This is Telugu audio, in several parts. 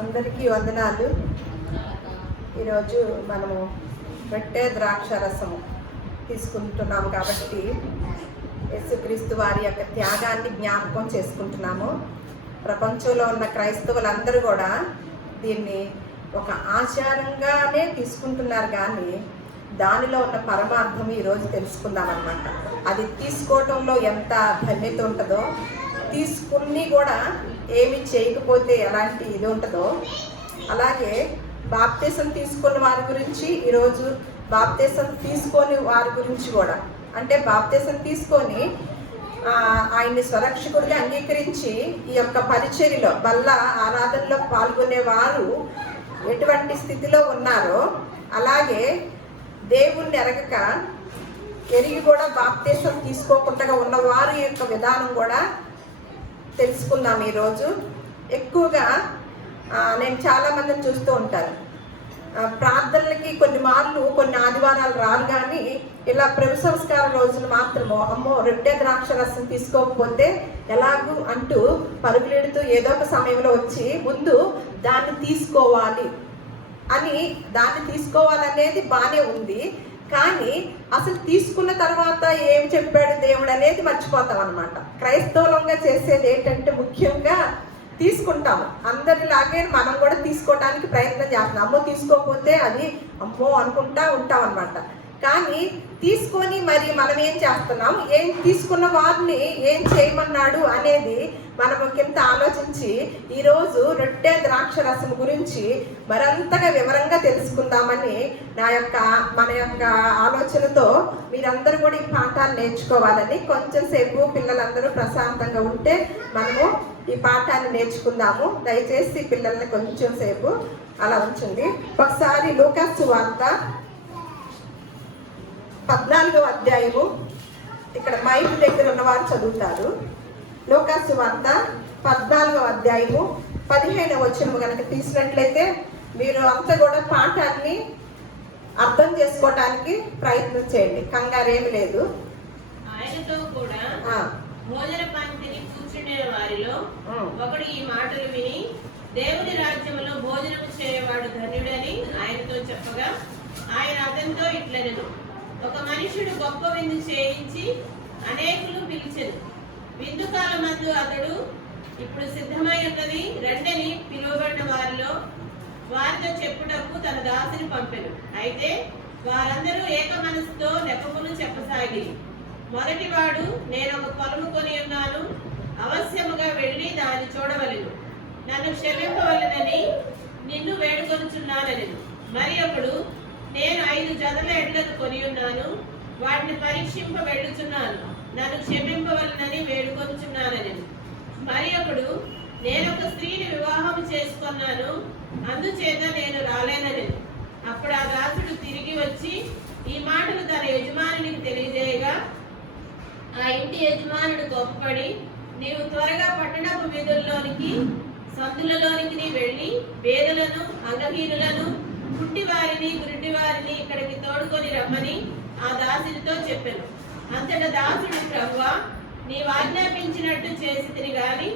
అందరికీ వందనాలు. ఈరోజు మనము రొట్టె ద్రాక్ష రసము తీసుకుంటున్నాము కాబట్టి యేసుక్రీస్తు వారి యొక్క త్యాగాన్ని జ్ఞాపకం చేసుకుంటున్నాము. ప్రపంచంలో ఉన్న క్రైస్తవులందరూ కూడా దీన్ని ఒక ఆచారంగానే తీసుకుంటున్నారు, కానీ దానిలో ఉన్న పరమార్థం ఈరోజు తెలుసుకుందాం అన్నమాట. అది తీసుకోవటంలో ఎంత ధన్యత ఉంటుందో, తీసుకుని కూడా ఏమి చేయకపోతే ఎలాంటి ఇది ఉంటుందో, అలాగే బాప్తీసం తీసుకున్న వారి గురించి ఈరోజు బాప్తీసం తీసుకొని వారి గురించి కూడా, అంటే బాప్తీసం తీసుకొని ఆయన్ని స్వరక్షకుడిగా అంగీకరించి ఈ యొక్క పరిచర్యలో బల్ల ఆరాధనలో పాల్గొనేవారు ఎటువంటి స్థితిలో ఉన్నారో, అలాగే దేవుణ్ణి ఎరిగి కూడా బాప్తీసం తీసుకోకుండా ఉన్నవారి యొక్క విధానం కూడా తెలుసుకుందాం. ఈరోజు ఎక్కువగా నేను చాలామందిని చూస్తూ ఉంటాను, ప్రార్థనలకి కొన్ని ఆదివారాలు రారు, కానీ ఇలా ప్రభు సంస్కారం రోజులు మాత్రము అమ్మో రొట్టె ద్రాక్ష రసం తీసుకోకపోతే ఎలాగూ అంటూ పరుగులెడుతూ ఏదో ఒక సమయంలో వచ్చి ముందు దాన్ని తీసుకోవాలనేది బాగానే ఉంది, కానీ అసలు తీసుకున్న తర్వాత ఏం చెప్పాడు దేవుడు అనేది మర్చిపోతాం అనమాట. క్రైస్తవులంగా చేసేది ఏంటంటే ముఖ్యంగా తీసుకుంటాము, అందరిలాగే మనం కూడా తీసుకోవడానికి ప్రయత్నం చేస్తున్నాం. అమ్మో తీసుకోకపోతే అది అమ్మో అనుకుంటా ఉంటాం అనమాట. కానీ తీసుకొని మరి మనం ఏం చేస్తున్నాం, ఏం తీసుకున్న వారిని ఏం చేయమన్నాడు అనేది మనం కింద ఆలోచించి ఈరోజు రొట్టె ద్రాక్ష రసం గురించి మరింతగా వివరంగా తెలుసుకుందామని మన యొక్క ఆలోచనతో మీరందరూ కూడా ఈ పాఠాలు నేర్చుకోవాలని, కొంచెం సేపు పిల్లలందరూ ప్రశాంతంగా ఉంటే మనము ఈ పాఠాన్ని నేర్చుకుందాము. దయచేసి పిల్లల్ని కొంచెం సేపు అలా ఉంచండి. ఒకసారి లూకాసు సువార్త 14వ అధ్యాయము, ఇక్కడ మైక్ దగ్గర ఉన్నవారు చదువుతారు. లూకాసు సువార్త 14వ అధ్యాయము 15వ వచనము కనుక తీసినట్లయితే మీరు అంతా కూడా పాఠాన్ని అర్థం చేసుకోవటానికి ప్రయత్నం చేయండి, కంగారేమి లేదు. ఆయనతో కూడా భోజన పంక్తిని కూర్చునే వారిలో ఒకడు ఈ మాటలు విని దేవుని రాజ్యములో భోజనము చేయవాడు ధన్యుడని ఆయనతో చెప్పగా, ఆయన అతనితో ఇట్లనెను, ఒక మనుషుడు గొప్ప విందు చేయించి అనేకులు పిలిచెను. విందు కాలమందు అతడు ఇప్పుడు సిద్ధమై ఉన్నది రండని పిలువబడిన వారితో చెప్పుటకు తన దాసిని పంపెను. అయితే వారందరూ ఏక మనసుతో నెపములు చెప్పసాగి, మొదటివాడు నేను ఒక పొలము కొని ఉన్నాను, అవశ్యముగా వెళ్ళి దాన్ని చూడవలెను, నన్ను క్షమింపవలెనని నిన్ను వేడుకొనుచున్నానెను. మరి ఒకడు నేను 5 జతల ఎడ్లను కొని ఉన్నాను, వాటిని పరీక్షింప వెళ్ళుచున్నాను, నన్ను క్షమింపవలనని వేడుకొనుచున్నానెను. మరి ఒకడు నేను ఒక స్త్రీని వివాహం చేసుకున్నాను, అందుచేత నేను రాలేనెను. అప్పుడు ఆ దాసుడు తిరిగి వచ్చి ఈ మాటలు తన యజమానునికి తెలియజేయగా, ఆ ఇంటి యజమానుడు కోపపడి, నీవు త్వరగా పట్టణపు వీధుల్లోనికి సందులలోనికి వెళ్ళి పేదలను అంగహీనులను పుట్టివారిని గుడ్డివారిని ఇక్కడికి తోడుకొని రమ్మని ఆ దాసునితో చెప్పాను. అంతటా దాసుడు, ప్రభువా, నీవు ఆజ్ఞాపించినట్టు చేసితిని గాని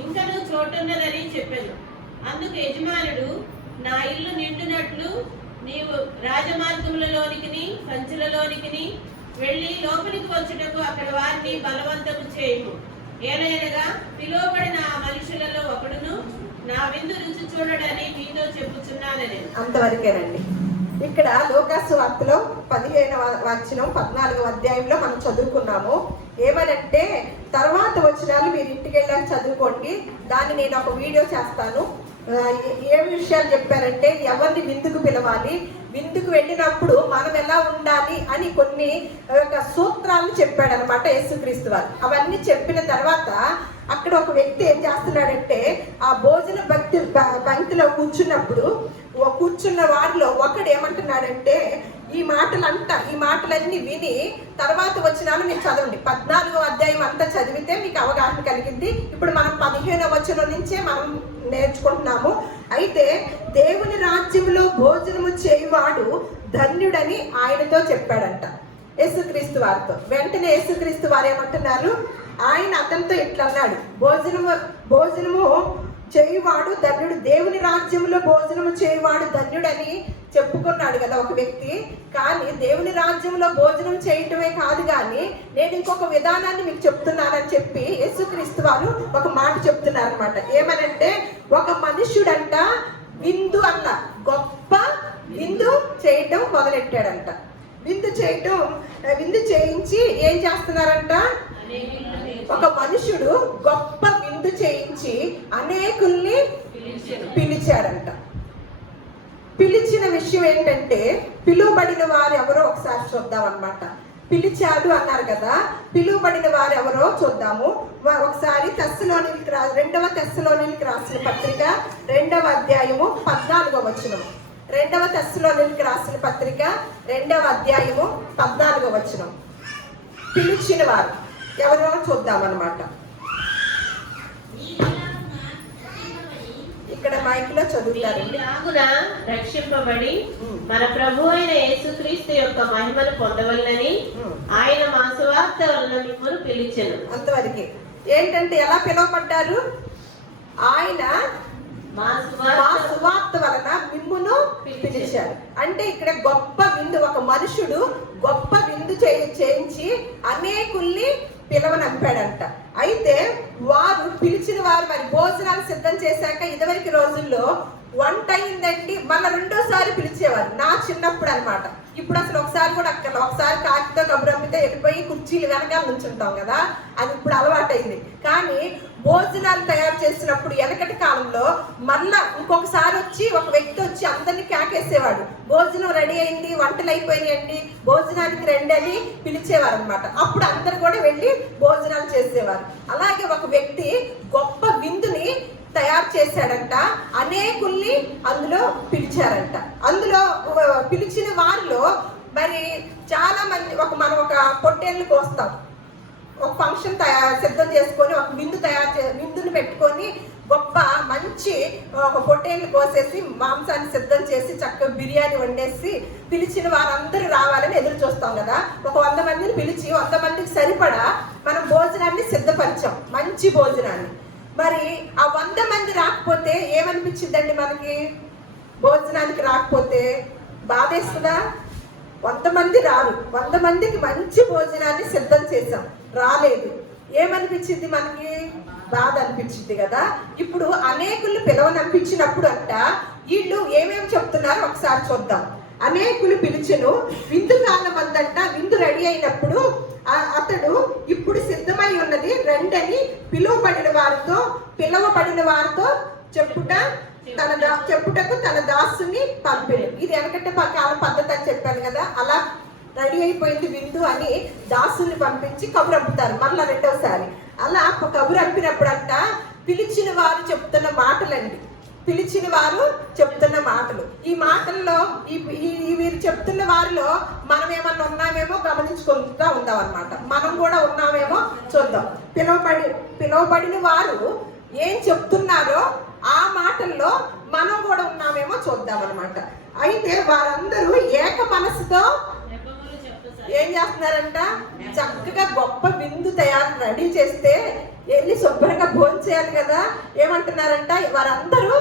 ఇంకనూ చోటున్నదని చెప్పాను. అందుకు యజమానుడు, నా ఇల్లు నిండునట్లు నీవు రాజమార్గములలోనికి సంచులలోనికి వెళ్ళి లోపలికి వచ్చుటకు అక్కడ వారిని బలవంతము చేయము. ఏలయనగా పిలువబడిన ఆ మనుషులలో ఒకడును నా విందు రుచి చూడడని మీతో చెప్పుచున్నానని. అంతవరకేనండి. ఇక్కడ లూకాసు వార్తలో 15వ వచనం 14వ అధ్యాయంలో మనం చదువుకున్నాము. ఏమనంటే తర్వాత వచనాలు మీరు ఇంటికి వెళ్ళాక చదువుకోండి, దాన్ని నేను ఒక వీడియో చేస్తాను. ఏ విషయాలు చెప్పారంటే ఎవరిని విందుకు పిలవాలి, విందుకు వెళ్ళినప్పుడు మనం ఎలా ఉండాలి అని కొన్ని సూత్రాలను చెప్పాడనమాట యేసుక్రీస్తు వారు. అవన్నీ చెప్పిన తర్వాత అక్కడ ఒక వ్యక్తి ఏం చేస్తున్నాడంటే ఆ భోజన పంక్తిలో కూర్చున్న వారిలో ఒకడు ఏమంటున్నాడంటే ఈ మాటలన్నీ విని తర్వాత వచనాలు మీరు చదవండి. 14వ అధ్యాయం అంతా చదివితే మీకు అవగాహన కలిగింది. ఇప్పుడు మనం 15వ వచనం నుంచే మనం నేర్చుకుంటున్నాము. అయితే దేవుని రాజ్యంలో భోజనము చేయువాడు ధన్యుడని ఆయనతో చెప్పాడంట యేసుక్రీస్తు వారితో. వెంటనే యేసుక్రీస్తు వారు ఏమంటున్నారు, ఆయన అతనితో ఇట్లా అన్నాడు, భోజనము చేయువాడు ధన్యుడు, దేవుని రాజ్యంలో భోజనం చేయువాడు ధన్యుడని చెప్పుకున్నాడు కదా ఒక వ్యక్తి. కానీ దేవుని రాజ్యంలో భోజనం చేయటమే కాదు, కానీ నేను ఇంకొక విధానాన్ని మీకు చెప్తున్నానని చెప్పి యేసుక్రీస్తు వారు ఒక మాట చెప్తున్నారు అనమాట. ఏమనంటే, ఒక మనుష్యుడంట విందు అన్న గొప్ప విందు చేయటం మొదలెట్టాడంట. విందు చేయించి ఏం చేస్తున్నారంట, ఒక మనుషుడు గొప్ప విందు చేయించి అనేకుల్ని పిలిచాడంట. పిలిచిన విషయం ఏంటంటే, పిలువబడిన వారు ఎవరో ఒకసారి చూద్దాం అన్నమాట. పిలిచాడు అన్నారు కదా, పిలువబడిన వారు ఎవరో చూద్దాము. ఒకసారి రెండవ తెస్సలోనికీయులకు రాసిన పత్రిక 2వ అధ్యాయము 14వ వచనం. 2వ తెస్సలోనికీయులకు రాసిన పత్రిక 2వ అధ్యాయము 14వ వచనం. పిలిచిన వారు ఎవరో చూద్దాం అన్నమాట. ఇక్కడ మైక్ లో చదువుతారండి. రక్షింపబడి మన ప్రభు అయిన యేసుక్రీస్తు యొక్క మహిమను పొందవలనని ఆయన మా సువార్త వలన మిమ్మల్ని పిలిచెను. అంతవరకు ఏంటంటే, ఎలా పిలువబడ్డారు? ఆయన మా సువార్త వలన మిమ్మును పిలిచారు. అంటే ఇక్కడ గొప్ప విందు, ఒక మనుషుడు గొప్ప విందు చేయించి అనేకుల్ని పిలవనంపాడంట. అయితే వారు పిలిచిన వారు మరి భోజనాలు సిద్ధం చేశాక, ఇదివరకు రోజుల్లో వంట అయిందండి మళ్ళీ రెండోసారి పిలిచేవారు. నా చిన్నప్పుడు అన్నమాట. ఇప్పుడు అసలు ఒకసారి కూడా అక్కడ ఒకసారి కాకితో కబురంపితే వెళ్ళిపోయి కుర్చీలు వెనకాల నుంచుంటాం కదా, అది ఇప్పుడు అలవాటైంది. కానీ భోజనాలు తయారు చేసినప్పుడు వెనకటి కాలంలో మళ్ళా ఇంకొకసారి వచ్చి ఒక వ్యక్తి వచ్చి అందరినీ కేకేసేవాడు, భోజనం రెడీ అయింది, వంటలు అయిపోయినాయండి, భోజనానికి రండి అని పిలిచేవారు అనమాట. అప్పుడు అందరు కూడా వెళ్ళి భోజనాలు చేసేవారు. అలాగే ఒక వ్యక్తి గొప్ప విందుని తయారు చేశాడంట, అనేకుల్ని అందులో పిలిచారంట. అందులో పిలిచిన వారిలో మరి చాలా మంది, మనం ఒక పొట్టేళ్ళు కోస్తాం, ఒక ఫంక్షన్ సిద్ధం చేసుకొని ఒక విందుని పెట్టుకొని గొప్ప మంచి ఒక పొట్టేళ్ళు కోసేసి మాంసాన్ని సిద్ధం చేసి చక్కగా బిర్యానీ వండేసి పిలిచిన వారందరూ రావాలని ఎదురు చూస్తాం కదా. ఒక 100 మందిని పిలిచి 100 మందికి సరిపడా మనం భోజనాన్ని సిద్ధపరిచాం, మంచి భోజనాన్ని. మరి ఆ 100 మంది రాకపోతే ఏమనిపించిందండి మనకి? భోజనానికి రాకపోతే బాధేస్తుందా? 100 మంది రారు, 100 మందికి మంచి భోజనాన్ని సిద్ధం చేశాం, రాలేదు, ఏమనిపించింది మనకి? బాధ అనిపించింది కదా. ఇప్పుడు అనేకులు పిలవనంపించినప్పుడు అంట వీళ్ళు ఏమేమి చెప్తున్నారు ఒకసారి చూద్దాం. అనేకులు పిలిచెను, విందు కాలం అందంట. విందు రెడీ అయినప్పుడు అతడు ఇప్పుడు సిద్ధమై ఉన్నది రండని పిలువబడిన వారితో చెప్పుటకు తన దాసుని పంపిణీ. ఇది వెనకట్టే కాలం పద్ధతి అని చెప్పాను కదా. అలా రెడీ అయిపోయింది విందు అని దాసుని పంపించి కబురంపుతారు మళ్ళా రెండవసారి. అలా కబురంపినప్పుడు అంట పిలిచిన వారు చెప్తున్న మాటలండి, పిలిచిన వారు చెప్తున్న మాటలు. ఈ మాటల్లో వీరు చెప్తున్న వారిలో మనం ఏమన్నా ఉన్నామేమో గమనించుకుంటూ ఉందాం అన్నమాట. మనం కూడా ఉన్నామేమో చూద్దాం. పిలువబడిన వారు ఏం చెప్తున్నారో ఆ మాటల్లో మనం కూడా ఉన్నామేమో చూద్దాం అన్నమాట. అయితే వారందరూ ఏక మనసుతో ఏం చేస్తున్నారంట, చక్కగా గొప్ప విందు రెడీ చేస్తే వెళ్ళి శుభ్రంగా భోజనం చేయాలి కదా. ఏమంటున్నారంట, వారందరూ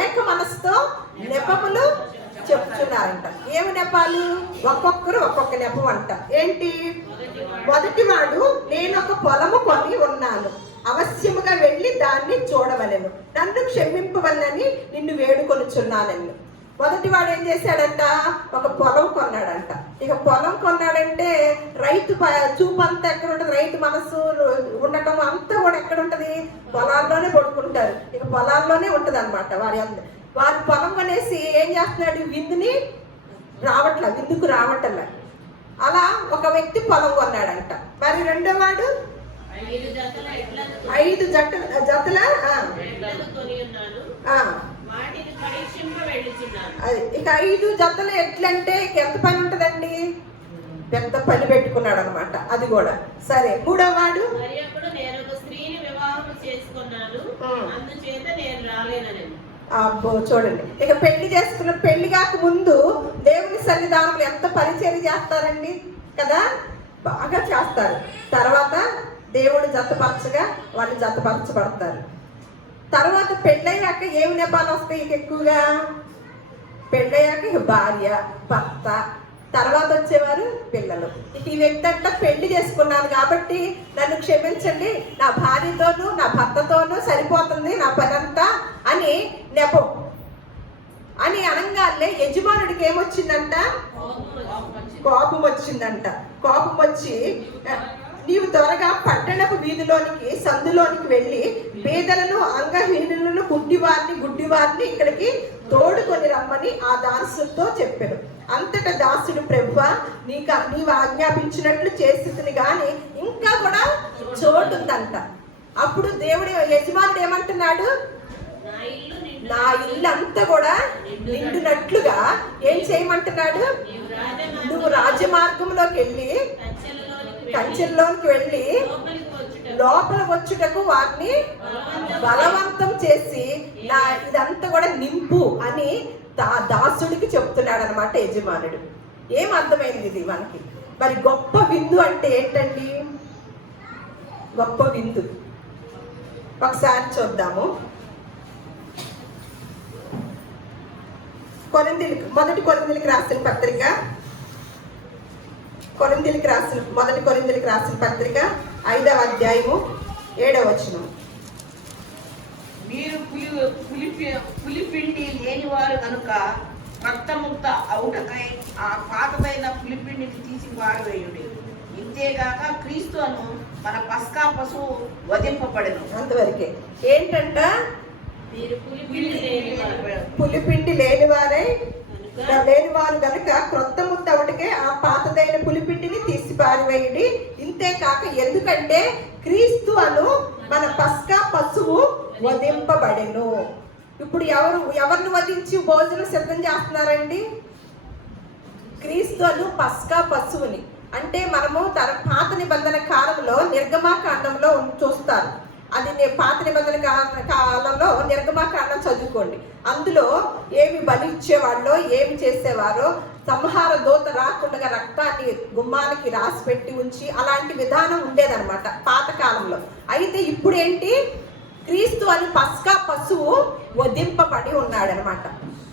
ఏక మనసుతో నెపములు చెప్తున్నారంట. ఏమి నెపాలు? ఒక్కొక్కరు ఒక్కొక్క నెపం అంట. ఏంటి? మొదటి వాడు, నేను ఒక పొలము కొని ఉన్నాను, అవశ్యముగా వెళ్ళి దాన్ని చూడవలెను, నన్ను క్షమింపవలనని నిన్ను వేడుకొనుచున్నానని. మొదటి వాడు ఏం చేశాడంట, ఒక పొలం కొన్నాడంట. ఇక పొలం కొన్నాడంటే రైతు చూపు అంతా ఎక్కడ ఉంటుంది, రైతు మనసు ఉండటం అంతా కూడా ఎక్కడ ఉంటది, పొలాల్లోనే పడుకుంటారు. ఇక పొలాల్లోనే ఉంటది అనమాట. వారి పొలం కొనేసి ఏం చేస్తున్నాడు, విందుకు రావట్లే. అలా ఒక వ్యక్తి పొలం కొన్నాడంట. మరి రెండో వాడు 5 జతల ఇక 5 జతలు ఎట్లంటే ఎంత పని ఉంటదండి, పెద్ద పని పెట్టుకున్నాడు అనమాట. అది కూడా సరే. మూడో వాడు, అబ్బో చూడండి, ఇక పెళ్లి కాక ముందు దేవుని సన్నిధానంలో ఎంత పరిచర్య చేస్తారండి కదా, బాగా చేస్తారు. తర్వాత దేవుడు జతపరచగా వాళ్ళు జతపరచబడతారు. తర్వాత పెళ్ళయ్యాక ఏమి నెపాలు వస్తాయి ఎక్కువగా? పెళ్ళయ్యాక ఇక భార్య, భర్త, తర్వాత వచ్చేవారు పిల్లలు. ఇక ఈ వ్యక్తి అంతా పెళ్లి చేసుకున్నాను కాబట్టి నన్ను క్షమించండి, నా భార్యతోనూ నా భర్తతోనూ సరిపోతుంది నా పనంతా అని నెపం అని అనగానే యజమానుడికి ఏమొచ్చిందంట? కోపం వచ్చిందంట. కోపం వచ్చి, నీవు త్వరగా పట్టణపు వీధిలోనికి, సందులోనికి వెళ్ళి బీదలను, అంగహీనులను, గుడ్డివారిని ఇక్కడికి తోడుకొని రమ్మని ఆ దాసుడితో చెప్పాడు. అంతటా దాసుడు, ప్రభువా, నీవు ఆజ్ఞాపించినట్లు చేస్తుంది కానీ ఇంకా కూడా చోటు ఉందంట. అప్పుడు దేవుడు యజమానుడు ఏమంటున్నాడు? నా ఇల్లు అంతా కూడా నిండునట్లుగా ఏం చేయమంటున్నాడు? నువ్వు రాజమార్గంలోకి వెళ్ళి, కంచెల్లోకి వెళ్ళి లోపల వచ్చుటకు వారిని బలవంతం చేసి నా ఇదంతా కూడా నింపు అని దాసుడికి చెప్తున్నాడు అనమాట యజమానుడు. ఏం అర్థమైంది ఇది మనకి? మరి గొప్ప విందు అంటే ఏంటండి? గొప్ప విందు ఒకసారి చూద్దాము. మొదటి కొరింథీయులకు రాసిన పత్రిక, మొదటి కొరింథీయులకు రాసిన పత్రిక 5వ అధ్యాయము 7వ వచనం. మీరు పులిపిండి లేనివారు కనుక రక్తముక్త అవుటకై ఆ పాతమైన పులిపిండిని తీసి పారవేయుడి. ఇంతేగాక క్రీస్తును మన పస్కా పశువు వధింపబడెను. అంతవరకే. ఏంటంట? పులిపిండి లేనివారు గనుక క్రొత్త ముద్ద ఒకటికే ఆ పాతదైన పులిపిండిని తీసి పారివేయుడి. ఇంతేకాక ఎందుకంటే క్రీస్తు అను మన పస్కా పశువు వధింపబడెను. ఇప్పుడు ఎవరిని వధించి భోజనం సిద్ధం చేస్తున్నారండి? క్రీస్తు అను పస్కా పశువుని. అంటే మనము పాత నిబంధన కాలంలో నిర్గమాకాండంలో చూస్తారు. అది పాత నిబంధన కాలంలో నిర్గమాకాండం చదువుకోండి. అందులో ఏమి బలి ఇచ్చేవాళ్ళో, ఏమి చేసేవారో, సంహార దూత రాకుండా రక్తాన్ని గుమ్మానికి రాసి పెట్టి ఉంచి అలాంటి విధానం ఉండేదన్నమాట పాత కాలంలో. అయితే ఇప్పుడు ఏంటి? క్రీస్తు అని పస్కా పశువు వధింపబడి ఉన్నాడనమాట.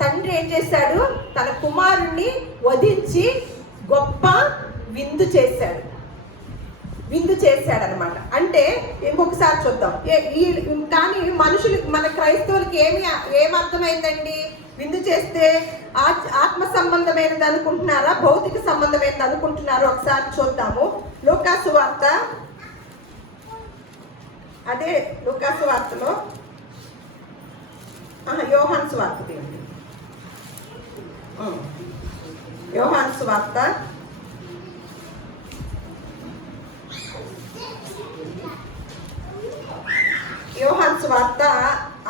తండ్రి ఏం చేశాడు? తన కుమారుణ్ణి వధించి గొప్ప విందు చేశాడనమాట. అంటే ఇంకొకసారి చూద్దాం. కానీ మనుషులకి, మన క్రైస్తవులకి ఏం అర్థమైందండి? విందు చేస్తే ఆత్మ సంబంధమైనది అనుకుంటున్నారా, భౌతిక సంబంధమైనది అనుకుంటున్నారా? ఒకసారి చూద్దాము. లూకాసు వార్త, అదే లూకాసు వార్తలో యోహాను సువార్త తీయండి. యోహాను సువార్త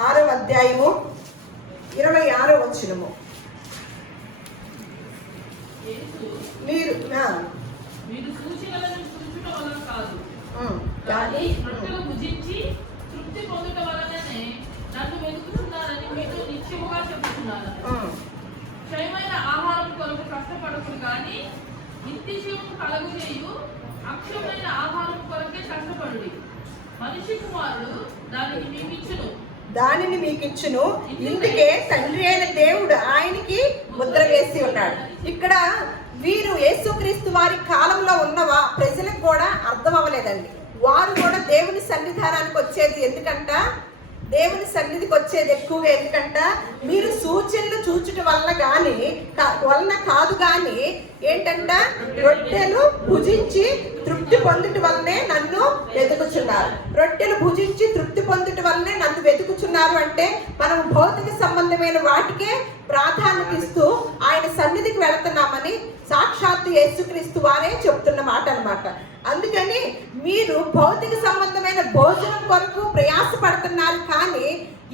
6వ అధ్యాయము 26వ వచనము. మీరు సూచనలను చూచుట వలన కాదు, కానీ రొట్టెలు భుజించి తృప్తి పొందుట వలననే నన్ను వెతుకుతున్నారని మీతో నిశ్చయముగా చెబుతున్నాను. క్షయమైన ఆహారం కొరకు కష్టపడకుడు కానీ నిత్యజీవము కలుగజేయు అక్షయమైన ఆహారం కొరకే కష్టపడుడి. మనిషి కుమారుడు దానిని మీకు ఇచ్చును. ఇందుకే తండ్రి అయిన దేవుడు ఆయనకి ముద్ర వేసి ఉన్నాడు. ఇక్కడ వీరు యేసుక్రీస్తు వారి కాలంలో ఉన్నవా ప్రజలకు కూడా అర్థం అవ్వలేదండి. వారు కూడా దేవుని సన్నిధానానికి వచ్చేది ఎందుకంట? దేవుని సన్నిధికి వచ్చేది ఎక్కువగా ఎందుకంట? మీరు సూచనలు చూచుట వలన కాదు కానీ ఏంటంట? రొట్టెలు భుజించి తృప్తి పొందుట వల్లనే నన్ను వెతుకుచున్నారు. రొట్టెలు భుజించి తృప్తి పొందుట వల్లనే నన్ను వెతుకుచున్నారు అంటే మనం భౌతిక సంబంధమైన వాటికే ప్రాధాన్యత ఇస్తూ ఆయన సన్నిధికి వెళుతున్నామని సాక్షాత్తు యేసుక్రీస్తు వారే చెప్తున్న మాట అన్నమాట. అందుకని మీరు భౌతిక సంబంధమైన భోజనం కొరకు ప్రయాసపడుతున్నారు కానీ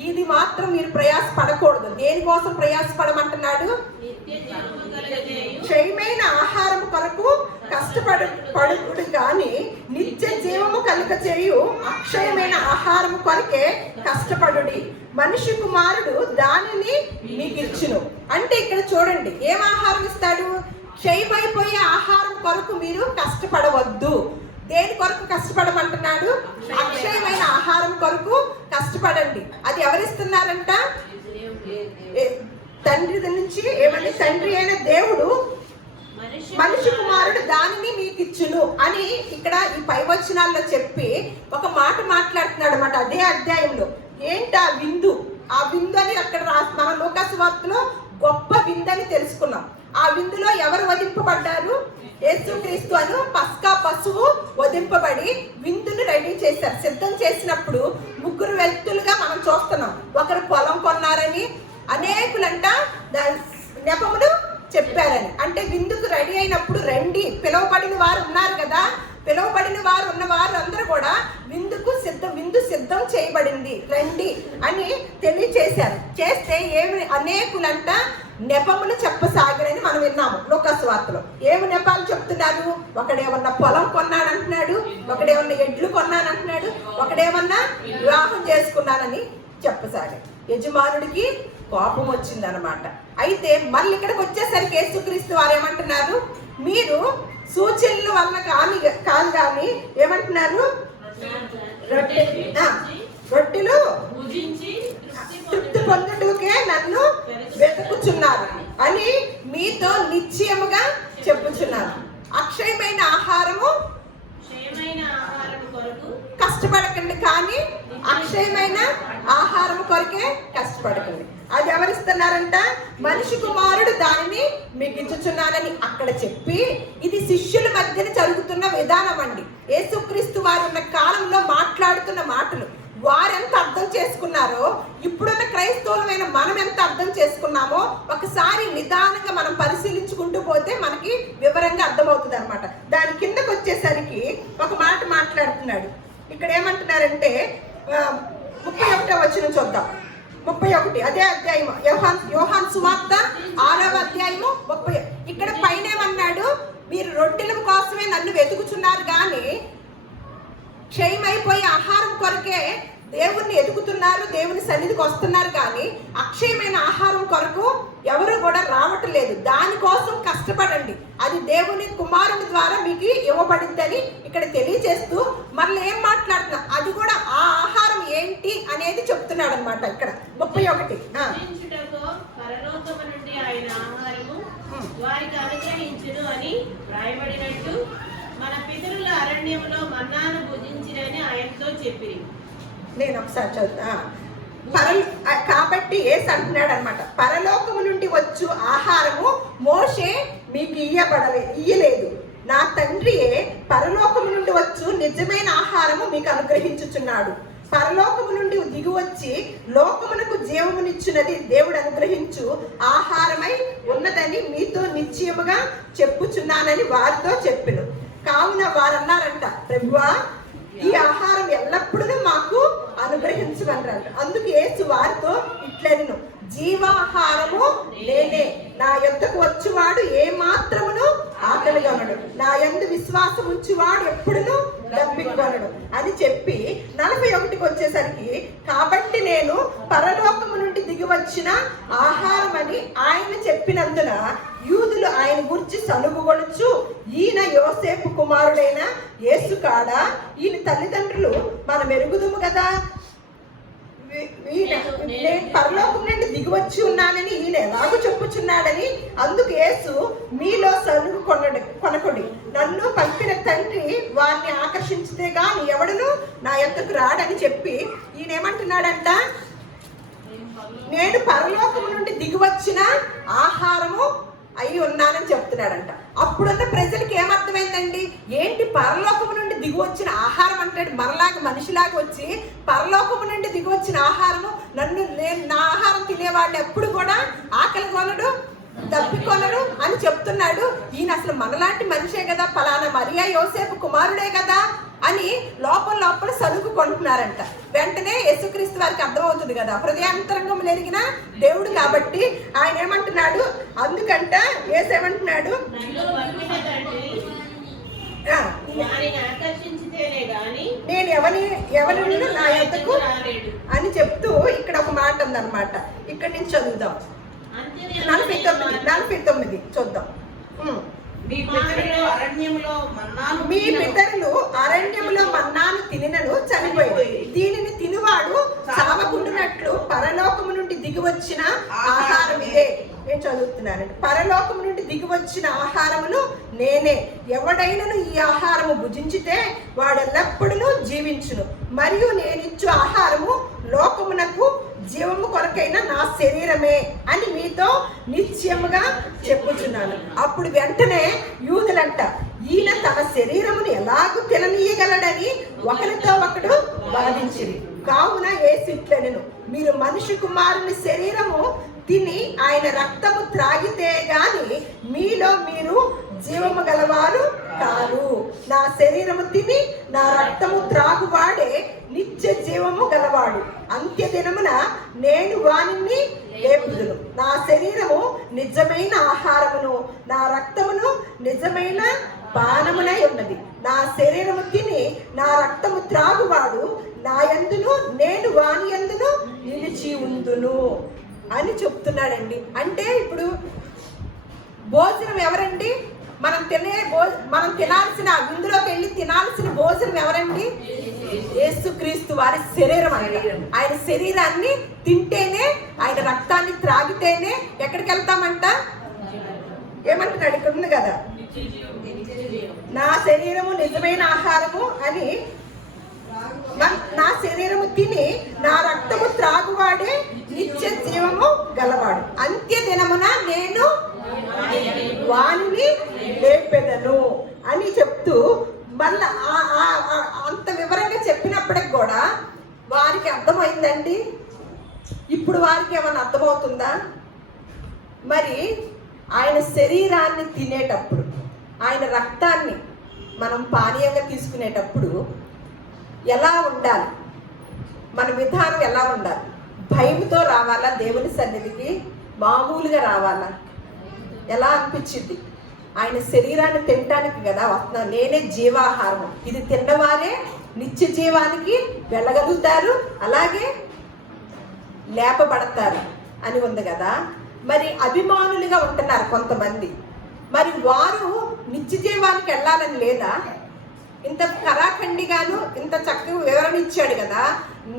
ఇది మాత్రం మీరు ప్రయాసపడకూడదు. దేనికోసం ప్రయాసపడమంటున్నాడు? క్షయమైన ఆహారం కొరకు కష్టపడుడు కానీ నిత్య జీవము కలుగజేయు అక్షయమైన ఆహారం కొరకే కష్టపడుడి. మనిషి కుమారుడు దానిని మీకు ఇచ్చును. అంటే ఇక్కడ చూడండి, ఏం ఆహారం ఇస్తాడు? క్షయమైపోయే ఆహారం కొరకు మీరు కష్టపడవద్దు. దేని కొరకు కష్టపడమంటున్నాడు? అక్షయమైన ఆహారం కొరకు కష్టపడండి. అది ఎవరిస్తున్నారంట? తండ్రి నుంచి. ఏమని? తండ్రి అయిన దేవుడు మనిషి కుమారుడు దానిని మీకు ఇచ్చును అని ఇక్కడ ఈ పై వచనాల్లో చెప్పి ఒక మాట మాట్లాడుతున్నాడు అన్నమాట అదే అధ్యాయంలో. ఏంటి ఆ విందు? ఆ విందు అని అక్కడ మన లూకాసు వార్తలో గొప్ప విందు అని తెలుసుకున్నాం. ఆ విందులో ఎవరు వధింపబడ్డారు? యేసుక్రీస్తు అను పస్కా పశువు వధింపబడి విందును రెడీ చేశారు. సిద్ధం చేసినప్పుడు ముగ్గురు వ్యక్తులుగా మనం చూస్తున్నాం. ఒకరు పొలం కొన్నారని, అనేకులంట నెపములు చెప్పారని. అంటే విందుకు రెడీ అయినప్పుడు రండి, పిలువబడిన వారు ఉన్నారు కదా, పిలువబడిన వారు ఉన్న వారు అందరూ కూడా విందు సిద్ధం చేయబడింది రండి అని తెలియచేశారు. చేస్తే ఏమి అనేకులంట నెపములు చెప్పసాగరని మనం విన్నాము లూకాసు వార్తలో. ఏమి నెపాలు చెప్తున్నారు? ఒకడేమన్నా పొలం కొన్నానంటున్నాడు, ఒకడేమన్నా ఎడ్లు కొన్నానంటున్నాడు, ఒకడేమన్నా వివాహం చేసుకున్నానని చెప్పసాగారు. యజమానుడికి కోపం వచ్చిందనమాట. అయితే మళ్ళీ ఇక్కడికి వచ్చేసరికి యేసుక్రీస్తు వారు ఏమంటున్నారు? మీరు సూచనల వల్ల కాదు కానీ ఏమంటున్నారు? రొట్టెలు తృప్తి పొందుటకే నన్ను వెతుకుచున్నారు అని మీతో నిశ్చయముగా చెప్పుచున్నారు. అక్షయమైన ఆహారము కష్టపడకండి, కానీ అక్షయమైన ఆహారం కొరకే కష్టపడకండి. అది ఎవరిస్తున్నారంట? మనిషి కుమారుడు దానిని మీకు ఇచ్చుచున్నానని అక్కడ చెప్పి, ఇది శిష్యుల మధ్యన జరుగుతున్న విధానం అండి. యేసుక్రీస్తు వారు ఉన్న కాలంలో మాట్లాడుతున్న మాటలు వారెంత అర్థం చేసుకున్నారో ఇప్పుడున్న క్రైస్తవులమైన మనం ఎంత అర్థం చేసుకున్నామో ఒకసారి నిదానంగా మనం పరిశీలించుకుంటూ పోతే మనకి వివరంగా అర్థమవుతుంది అనమాట. దాని కిందకు వచ్చేసరికి ఒక మాట మాట్లాడుతున్నాడు. ఇక్కడ ఏమంటున్నారంటే 31వ వచనం చూద్దాం. 31 అదే అధ్యాయం, యోహాను సువార్త 6వ అధ్యాయము 30. ఇక్కడ పైన ఏమన్నాడు? మీరు రొట్టెల కోసమే నన్ను వెతుకుచున్నారు కానీ క్షయమైపోయే ఆహారం కొరకే దేవుణ్ణి ఎదుగుతున్నారు, దేవుని సన్నిధికి వస్తున్నారు, కానీ అక్షయమైన ఆహారం కొరకు ఎవరు కూడా రావటం లేదు. దానికోసం కష్టపడండి, అది దేవుని కుమారుని ద్వారా మీకు ఇవ్వబడిందని ఇక్కడ తెలియజేస్తూ మళ్ళీ ఏం మాట్లాడుతున్నా, అది కూడా ఆ ఆహారం ఏంటి అనేది చెప్తున్నాడు అనమాట. ఇక్కడ 31 పరలోకము నుండి ఆయన ఆహారము వారికి అనుగ్రహించును అని రాయబడినట్టు మన పితరుల అరణ్యంలో మన్నాను భుజించిరని ఆయనతో చెప్పిరి. నేను ఒకసారి చదువుతా. కాబట్టి యేసు అంటున్నాడు అనమాట, పరలోకము నుండి వచ్చు ఆహారము మోషే మీకు ఇయ్యలేదు, నా తండ్రియే పరలోకము నుండి వచ్చు నిజమైన ఆహారము మీకు అనుగ్రహించుచున్నాడు. పరలోకము నుండి దిగువచ్చి లోకమునకు జీవమునిచ్చున్నది దేవుడు అనుగ్రహించు ఆహారమై ఉన్నదని మీతో నిశ్చయముగా చెప్పుచున్నానని వారితో చెప్పెను. కావున వారన్నారంట, ప్రభువా ఈ ఆహారం ఎల్లప్పుడూ మాకు అనుగ్రహించమన్నారు. అందుకు యేసు వారితో ఇట్లనెను, జీవాహారము నేనే, నా యొద్దకు వచ్చువాడు ఏ మాత్రమును ఆకలిగొనడు, నా యందు విశ్వాసం ఉంచువాడు ఎప్పుడును దప్పికొనడు అని చెప్పి 41కి వచ్చేసరికి, కాబట్టి నేను పరలోకము నుండి దిగి వచ్చిన ఆహారం అని ఆయన చెప్పినందున యూదులు ఆయన గురించి సనుగుగొనుచు, ఈయన యోసేపు కుమారుడైన యేసు కాడా, ఈయన తల్లిదండ్రులు మనం ఎరుగుదుము కదా, నేను పరలోకం నుండి దిగివచ్చి ఉన్నానని ఈయన ఎలాగూ చెప్పుచున్నాడని. అందుకు యేసు, మీలో సనుగు కొనకుడి, నన్ను పంపిన తండ్రి వారిని ఆకర్షించితే గాని ఎవడును నా యొద్దకు రాడని చెప్పి ఈయన ఏమంటున్నాడంట, నేను పరలోకం నుండి దిగివచ్చిన ఆహారము అయి ఉన్నానని చెప్తున్నాడంట. అప్పుడున్న ప్రజలకి ఏమర్థమైందండి? ఏంటి పరలోకము నుండి దిగి వచ్చిన ఆహారం అంటాడు, మనలాగా మనిషిలాగా వచ్చి పరలోకము నుండి దిగి వచ్చిన ఆహారము, నా ఆహారం తినేవాళ్ళు ఎప్పుడు కూడా ఆకలి కొనడు, తప్పికొనరు అని చెప్తున్నాడు. ఈయన అసలు మనలాంటి మనిషే కదా, పలానా మరియా యోసేపు కుమారుడే కదా అని లోపల సరుకు కొంటున్నారంట. వెంటనే యేసుక్రీస్తు వారికి అర్థమవుతుంది కదా, హృదయాంతరంగం ఎరిగిన దేవుడు కాబట్టి ఆయన ఏమంటున్నాడు, అందుకంట యేసు ఏమంటున్నాడు, నేను ఎవరిని నా యొద్దకు అని చెప్తూ ఇక్కడ ఒక మాట ఉందన్నమాట. ఇక్కడ నుంచి చదువుదాం. 49 చూద్దాం. మీ పితరులు అరణ్యములో మన్నాను మీ పితరులు అరణ్యములో మన్నాను తినినను చనిపోయి దీనిని తినువాడు చావకుండునట్లు పరలోకము నుండి దిగివచ్చిన ఆహారం ఇదే. నేను చదువుతున్నానండి. పరలోకము నుండి దిగివచ్చిన ఆహారమును నేనే. ఎవడైనను ఈ ఆహారము భుజించితే వాడెల్లప్పుడూ జీవించును. మరియు నేనిచ్చు ఆహారము లోకమునకు జీవము కొరకైన నా శరీరమే అని మీతో నిశ్చయముగా చెప్పుచున్నాను. అప్పుడు వెంటనే యూదులంట ఈయన తన శరీరమును ఎలాగూ తిననీయగలడని ఒకరితో ఒకడు వాదించిరి. కావున యేసు ఇట్లనెను, మీరు మనిషి కుమారుని శరీరము తిని ఆయన రక్తము త్రాగితే గాని మీలో మీరు జీవము గలవారు కారు. నా శరీరము తిని నా రక్తము త్రాగువాడే నిత్య జీవము గలవాడు. అంత్య దినమున నేను వానిని లేపుదును. నా శరీరము నిజమైన ఆహారమును నా రక్తమును నిజమైన పానమునై ఉన్నది. నా శరీరము తిని నా రక్తము త్రాగువాడు నా యందును నేను వాని యందును నిలిచి ఉందును అని చెప్తున్నాడండి. అంటే ఇప్పుడు భోజనం ఎవరండి? మనం తినాల్సిన విందులోకి వెళ్ళి తినాల్సిన భోజనం ఎవరండి? యేసుక్రీస్తు వారి శరీరం అండి. ఆయన శరీరాన్ని తింటేనే, ఆయన రక్తాన్ని త్రాగితేనే ఎక్కడికి వెళ్తామంట? ఏమంటున్నాడు? ఇక్కడ ఉంది కదా, నా శరీరము నిజమైన ఆహారము అని. నా శరీరము తిని నా రక్తము త్రాగువాడే నిత్య జీవము గలవాడు. అంత్య దినమున నేను వానిని లేపెదను అని చెప్తూ మళ్ళా అంత వివరంగా చెప్పినప్పటికి కూడా వారికి అర్థమైందండి. ఇప్పుడు వారికి ఏమైనా అర్థమవుతుందా? మరి ఆయన శరీరాన్ని తినేటప్పుడు, ఆయన రక్తాన్ని మనం పానీయంగా తీసుకునేటప్పుడు ఎలా ఉండాలి? మన విధానం ఎలా ఉండాలి? భయంతో రావాలా దేవుని సన్నిధికి? మామూలుగా రావాలా? ఎలా అనిపించింది? ఆయన శరీరాన్ని తినడానికి కదా వస్తున్నాను. నేనే జీవాహారము, ఇది తిన్నవారే నిత్య జీవానికి వెళ్ళగలుగుతారు, అలాగే లేపబడతారు అని ఉంది కదా. మరి అభిమానులుగా ఉంటున్నారు కొంతమంది. మరి వారు నిత్య జీవానికి వెళ్ళాలని లేదా? ఇంత కరాఖండిగాను ఇంత చక్కగా వివరణ ఇచ్చాడు కదా.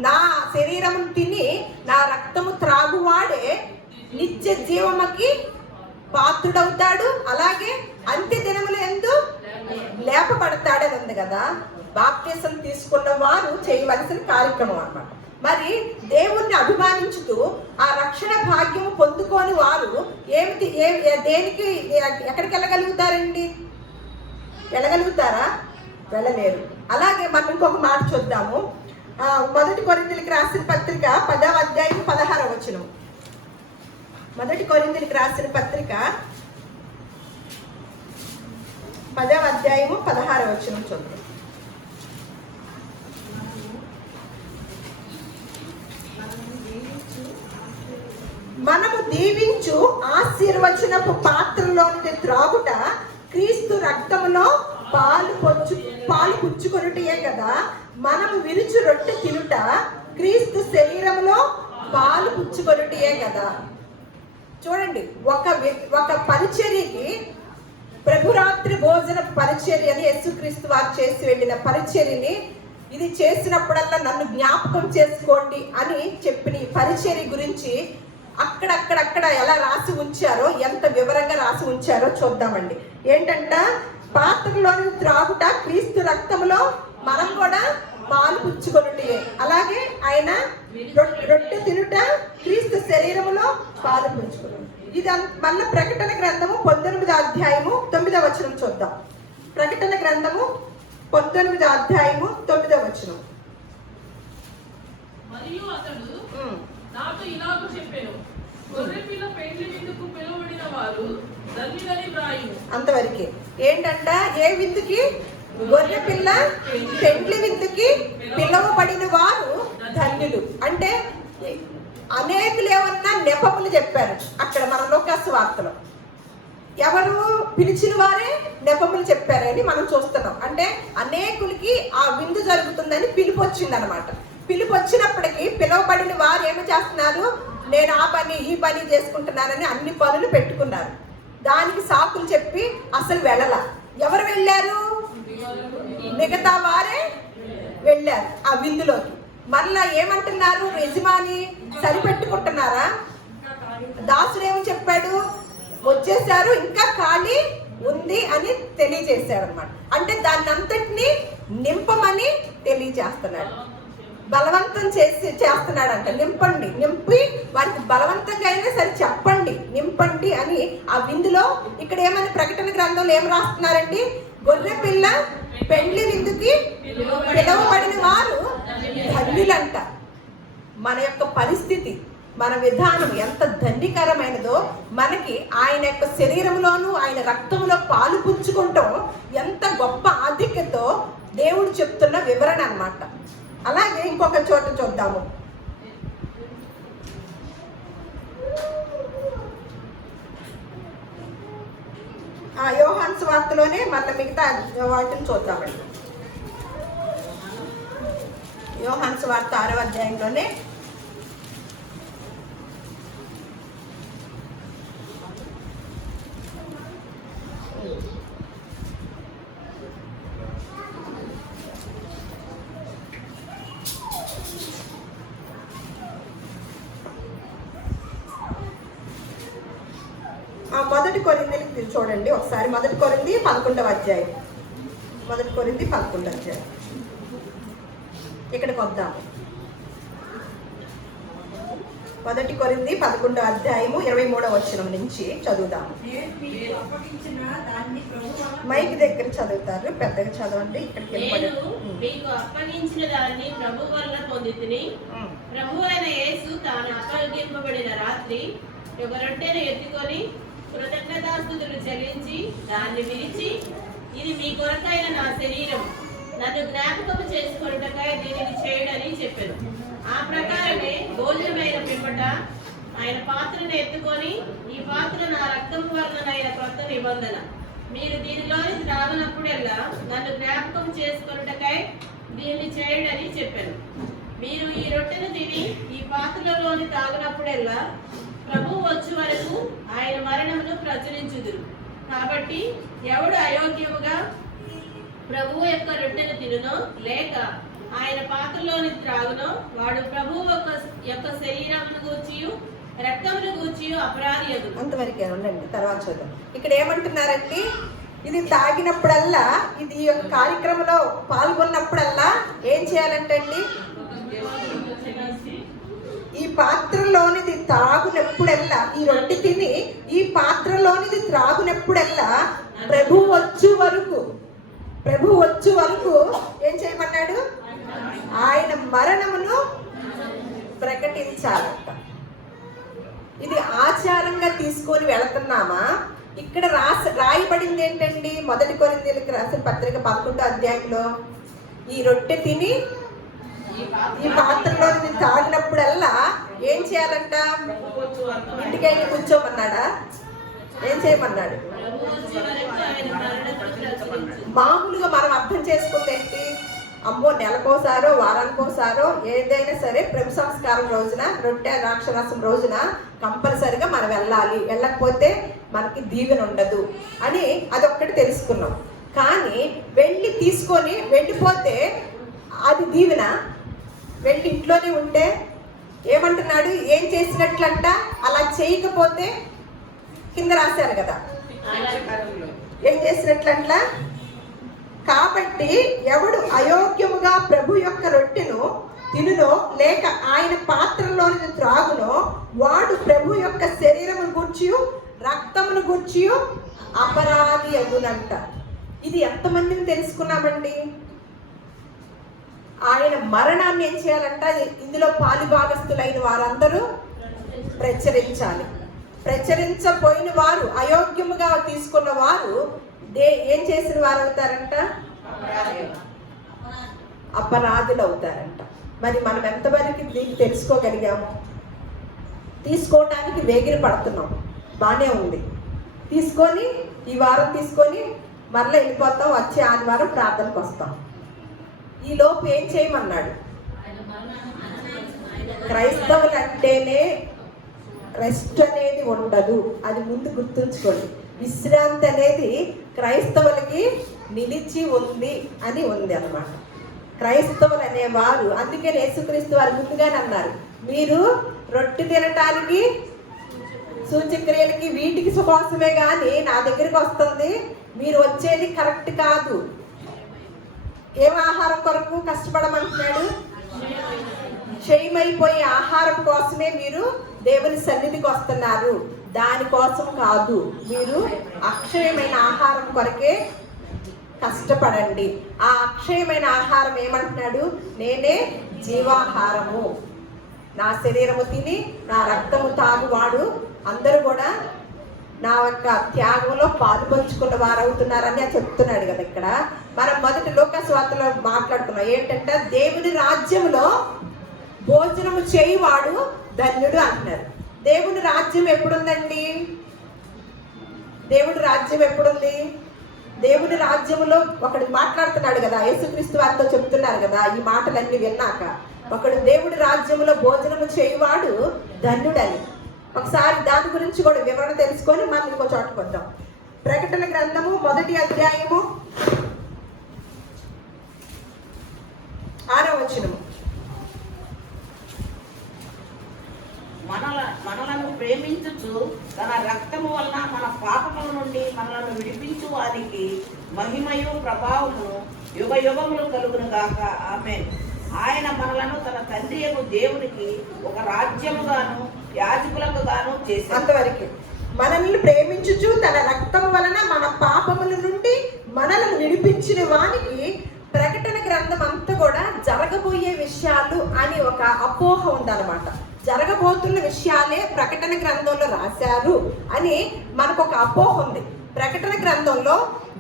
నా శరీరం తిని నా రక్తము త్రాగువాడే నిత్య జీవముకి పాత్రుడవుతాడు, అలాగే అంత్య దినముల యందు లేపబడతాడని ఉంది కదా. బాప్తిసం తీసుకున్న వారు చేయవలసిన కార్యక్రమం అన్నమాట. మరి దేవుణ్ణి అభిమానించుతూ ఆ రక్షణ భాగ్యము పొందుకోని వారు దేనికి ఎక్కడికి వెళ్ళగలుగుతారండి? వెళ్ళగలుగుతారా? వెళ్ళలేరు. అలాగే మనం ఇంకొక మాట చూద్దాము. 1 కొరింథీయులకు రాసిన పత్రిక 10వ అధ్యాయం 16వ వచనం. 1 కొరింథీయులకు రాసిన పత్రిక 10వ అధ్యాయము 16వ వచనం చూద్దాం. మనము దీవించు ఆశీర్వచనపు పాత్రలోని త్రాగుట క్రీస్తు రక్తములో పాలు పుచ్చుకొనుటయే కదా. మనము విరుచు రొట్టె తినుట క్రీస్తు శరీరములో పాలు పుచ్చుకొనుటయే కదా. చూడండి, ఒక పరిచర్యకి ప్రభురాత్రి భోజన పరిచర్య అని యేసుక్రీస్తు వారు చేసి వెళ్ళిన పరిచర్యని, ఇది చేసినప్పుడల్లా నన్ను జ్ఞాపకం చేసుకోండి అని చెప్పిన ఈ పరిచర్య గురించి అక్కడక్కడ ఎలా రాసి ఉంచారో, ఎంత వివరంగా రాసి ఉంచారో చూద్దామండి. ఏంటంట? పాత్రలోని త్రాగుట క్రీస్తు రక్తములో మనం కూడా పాలు పుచ్చుకొనుటే, అలాగే ఆయన రొట్టె తినుట క్రీస్తు శరీరములో పాలు పుచ్చుకొను. ఇది మళ్ళీ ప్రకటన గ్రంథము 19వ అధ్యాయము 9వ వచనం చూద్దాం. ప్రకటన గ్రంథము 19వ అధ్యాయము 9వ వచనం. మరియు అతడు నాతో ఇలాగ చెప్పాను, గొర్రెపిల్ల పెండ్లి విందుకు పిలువబడిన వారు ధన్యులని వ్రాయుము. అంతవరకే. ఏంటంట? ఏ విందుకి? గొర్రెపిల్ల పెండ్లి విందుకి పిలువబడిన వారు ధన్యులు. అంటే అనేకులు ఏమన్నా నెపములు చెప్పారు అక్కడ మన లోకాసు వార్తలో. ఎవరు? పిలిచిన వారే నెపములు చెప్పారని మనం చూస్తున్నాం. అంటే అనేకులకి ఆ విందు జరుగుతుందని పిలుపు వచ్చిందనమాట. పిలుపు వచ్చినప్పటికీ పిలువబడిన వారు ఏమి చేస్తున్నారు? నేను ఆ పని ఈ పని చేసుకుంటున్నానని అన్ని పనులు పెట్టుకున్నారు. దానికి సాకులు చెప్పి అసలు వెళ్ళల. ఎవరు వెళ్ళారు? మిగతా వారే వెళ్ళారు ఆ విందులోకి. మళ్ళా ఏమంటున్నారు? యజమాని సరిపెట్టుకుంటున్నారా? దాసుడు ఏమని చెప్పాడు? వచ్చేసారు, ఇంకా ఖాళీ ఉంది అని తెలియజేశాడు అనమాట. అంటే దాన్ని అంతటిని నింపమని తెలియజేస్తున్నాడు, బలవంతం చేస్తున్నాడంట. నింపండి, నింపి వారికి బలవంతంగా అయినా సరే చెప్పండి, నింపండి అని ఆ విందులో. ఇక్కడ ఏమని ప్రకటన గ్రంథంలో ఏం రాస్తున్నారండి? గొర్రె పిల్ల పెండ్లి విందుకి పిలువబడిన వారు ధన్యులంట. మన యొక్క పరిస్థితి, మన విధానం ఎంత ధన్యకరమైనదో, మనకి ఆయన యొక్క శరీరంలోనూ ఆయన రక్తంలో పాలు పుచ్చుకుంటాం ఎంత గొప్ప ఆధిక్యతో దేవుడు చెప్తున్న వివరణ అన్నమాట. అలాగే ఇంకొక చోట చూద్దాము. యోహాను సువార్తలోనే మళ్ళీ మిగతా వాటిని చూద్దామండి. యోహాను సువార్త 6వ అధ్యాయంలోనే మొదటి కొరింథీయులకు చూడండి ఒకసారి. మొదటి కొరింథీ 11వ అధ్యాయం. మొదటి కొరింథీ 11వ అధ్యాయం ఇక్కడికి వద్దాము. మొదటి కొరింథీ 11వ అధ్యాయము 23వ వచనం నుంచి చదువుదాము. మైక్ దగ్గర చదువుతారు, పెద్దగా చదవండి. ఇక్కడికి మీకు అప్పగించిన దాన్ని ప్రభు వల్ల పొందితిని. ప్రభు అయిన యేసు తాను అప్పగింపబడిన రాత్రి ఒక రొట్టెను ఎత్తుకొని కృతజ్ఞతాస్తుతులు చెల్లించి దాన్ని విరిచి, ఇది మీ కొరకైన నా శరీరం, నన్ను జ్ఞాపకం చేసుకొనుటకై దీనిని చేయడని చెప్పాను. ఆ ప్రకారమే భోజనమైన పిమ్మట ఆయన పాత్రను ఎత్తుకొని, ఈ పాత్ర నా రక్తము వలనైన కొత్త నిబంధన, మీరు దీనిలోని త్రాగినప్పుడల్లా నన్ను జ్ఞాపకం చేసుకొనుటకై దీన్ని చేయడని చెప్పాను. మీరు ఈ రొట్టెను తిని ఈ పాత్రలోని తాగినప్పుడల్లా ప్రభువు వచ్చే వరకు ఆయన మరణమును ప్రచురించుదురు. కాబట్టి ఎవడు అయోగ్యముగా ప్రభువు యొక్క రొట్టెను తినునో లేక ఆయన పాత్రలోని త్రాగునో వాడు ప్రభువు యొక్క శరీరమును గూర్చియు రక్తమును గూర్చియు అపరాధి అగును. అంతవరకే ఉండండి, తర్వాత చూద్దాం. ఇక్కడ ఏమంటున్నారంటే, ఇది తాగినప్పుడల్లా, ఇది యొక్క కార్యక్రమంలో పాల్గొన్నప్పుడల్లా ఏం చేయాలంటండి? ఈ పాత్రలోనిది త్రాగునప్పుడల్లా, ఈ రొట్టె తిని ఈ పాత్రలోనిది త్రాగునప్పుడల్లా ప్రభు వచ్చు వరకు ఏం చేయమన్నాడు? ఆయన మరణమును ప్రకటించాలంట. ఇది ఆచారంగా తీసుకొని వెళుతున్నామా? ఇక్కడ రాయబడింది ఏంటండి? మొదటి కొరింథీయులకు రాసిన పత్రిక 11వ అధ్యాయంలో ఈ రొట్టె తిని ఈ పాత్రలో తాగినప్పుడల్లా ఏం చేయాలంట? ఇంటికైనా కూర్చోమన్నాడా? ఏం చేయమన్నాడు? మామూలుగా మనం అర్థం చేసుకుంటే ఏంటి? అమ్మో, నెలకోసారో వారానికోసారో ఏదైనా సరే ప్రభు సంస్కారం రోజున, రొట్టె ద్రాక్షరసం రోజున కంపల్సరిగా మనం వెళ్ళాలి, వెళ్ళకపోతే మనకి దీవెన ఉండదు అని అదొక్కటి తెలుసుకున్నాం. కానీ వెళ్ళి తీసుకొని వెళ్ళిపోతే అది దీవెన? వెళ్ళి ఇంట్లోనే ఉంటే ఏమంటున్నాడు? ఏం చేసినట్లంట? అలా చేయకపోతే కింద రాశారు కదా, ఏం చేసినట్లంట. కాబట్టి ఎవడు అయోగ్యముగా ప్రభు యొక్క రొట్టెను తినునో లేక ఆయన పాత్రలోని త్రాగునో వాడు ప్రభు యొక్క శరీరమును గూర్చి రక్తమును గూర్చి అపరాధి అగునంట. ఇది ఎంతమందిని తెలుసుకున్నామండి? ఆయన మరణాన్ని ఏం చేయాలంట? ఇందులో పాలిభాగస్తులైన వారందరూ ప్రచురించాలి. ప్రచురించబోయిన వారు, అయోగ్యముగా తీసుకున్న వారు ఏం చేసిన వారు అవుతారంట? అపరాధులు అవుతారంట. మరి మనం ఎంతవరకు దీన్ని తెలుసుకోగలిగాము? తీసుకోవడానికి వేగిరి పడుతున్నాం, బాగానే ఉంది. తీసుకొని ఈ వారం తీసుకొని మరలా వెళ్ళిపోతాం, వచ్చే ఆదివారం ప్రార్థనకు వస్తాం. ఈ లోపు ఏం చేయమన్నాడు? క్రైస్తవులు అంటేనే రెస్ట్ అనేది ఉండదు, అది ముందు గుర్తుంచుకోండి. విశ్రాంతి అనేది క్రైస్తవులకి నిలిచి ఉంది అని ఉంది అన్నమాట. క్రైస్తవులు అనేవారు, అందుకే యేసుక్రీస్తు వారు ముందుగానే అన్నారు, మీరు రొట్టె తినటానికి సూచక్రియలకి వీటికి కోసమే కానీ నా దగ్గరికి వస్తుంది, మీరు వచ్చేది కరెక్ట్ కాదు. ఏం ఆహారం కొరకు కష్టపడమంటున్నాడు? క్షయమైపోయే ఆహారం కోసమే మీరు దేవుని సన్నిధికి వస్తున్నారు, దానికోసం కాదు. మీరు అక్షయమైన ఆహారం కొరకే కష్టపడండి. ఆ అక్షయమైన ఆహారం ఏమంటున్నాడు? నేనే జీవాహారము, నా శరీరము తిని నా రక్తము తాగువాడు అందరూ కూడా నా యొక్క త్యాగంలో పాలుపంచుకున్న వారు అవుతున్నారని చెప్తున్నాడు కదా. ఇక్కడ మనం మొదటి లూకాసు వార్తలో మాట్లాడుకున్నాం ఏంటంటే దేవుని రాజ్యంలో భోజనము చేయువాడు ధన్యుడు అంటున్నారు. దేవుని రాజ్యం ఎప్పుడుందండి? దేవుడి రాజ్యం ఎప్పుడుంది? దేవుని రాజ్యంలో ఒకడు మాట్లాడుతున్నాడు కదా, యేసుక్రీస్తు వారితో చెప్తున్నారు కదా ఈ మాటలన్నీ విన్నాక, ఒకడు దేవుడి రాజ్యంలో భోజనము చేయువాడు ధన్యుడని. ఒకసారి దాని గురించి కూడా వివరణ తెలుసుకొని మనం ఇంకో చోటుకు వద్దాం. ప్రకటన గ్రంథము 1వ అధ్యాయము 6వ వచనము. మనలను ప్రేమించుచు తన రక్తము వలన మన పాపముల నుండి మనలను విడిపించు వారికి మహిమయు ప్రభావము యుగ యుగములు కలుగును గాక. ఆమేన్. ఆయన మనలను తన తండ్రి యొక్క దేవునికి ఒక రాజ్యముగాను యాజకులకు గాను చేసి అంతవరకు మనల్ని ప్రేమించుచు తన రక్తం వలన మన పాపముల నుండి మనల్ని విడిపించిన వానికి ప్రకటన గ్రంథం అంతా కూడా జరగబోయే విషయాలు అని ఒక అపోహ ఉందన్నమాట. జరగబోతున్న విషయాలే ప్రకటన గ్రంథంలో రాశారు అని మనకు ఒక అపోహ ఉంది. ప్రకటన గ్రంథంలో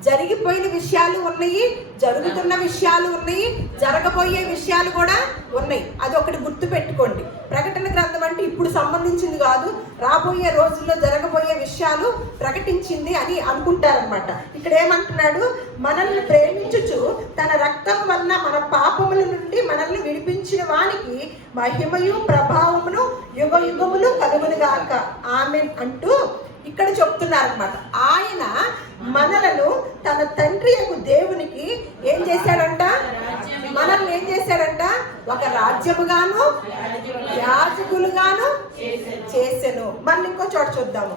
జరిగిపోయిన విషయాలు ఉన్నాయి, జరుగుతున్న విషయాలు ఉన్నాయి, జరగబోయే విషయాలు కూడా ఉన్నాయి. అది ఒకటి గుర్తు పెట్టుకోండి. ప్రకటన గ్రంథం అంటే ఇప్పుడు సంబంధించింది కాదు, రాబోయే రోజుల్లో జరగబోయే విషయాలు ప్రకటించింది అని అనుకుంటారనమాట. ఇక్కడ ఏమంటున్నాడు? మనల్ని ప్రేమించుచు తన రక్తం వలన మన పాపముల నుండి మనల్ని విడిపించిన వానికి మహిమయు ప్రభావమును యుగ యుగములు కలుగునుగాక. ఆమేన్ అంటూ ఇక్కడ చెప్తున్నారనమాట. ఆయన మనలను తన తండ్రి యొక్క దేవునికి ఏం చేశాడంట? మనల్ని ఏం చేశాడంట? ఒక రాజ్యముగాను యాజకులుగాను చేసెను. మళ్ళీ ఇంకో చోట చూద్దాము.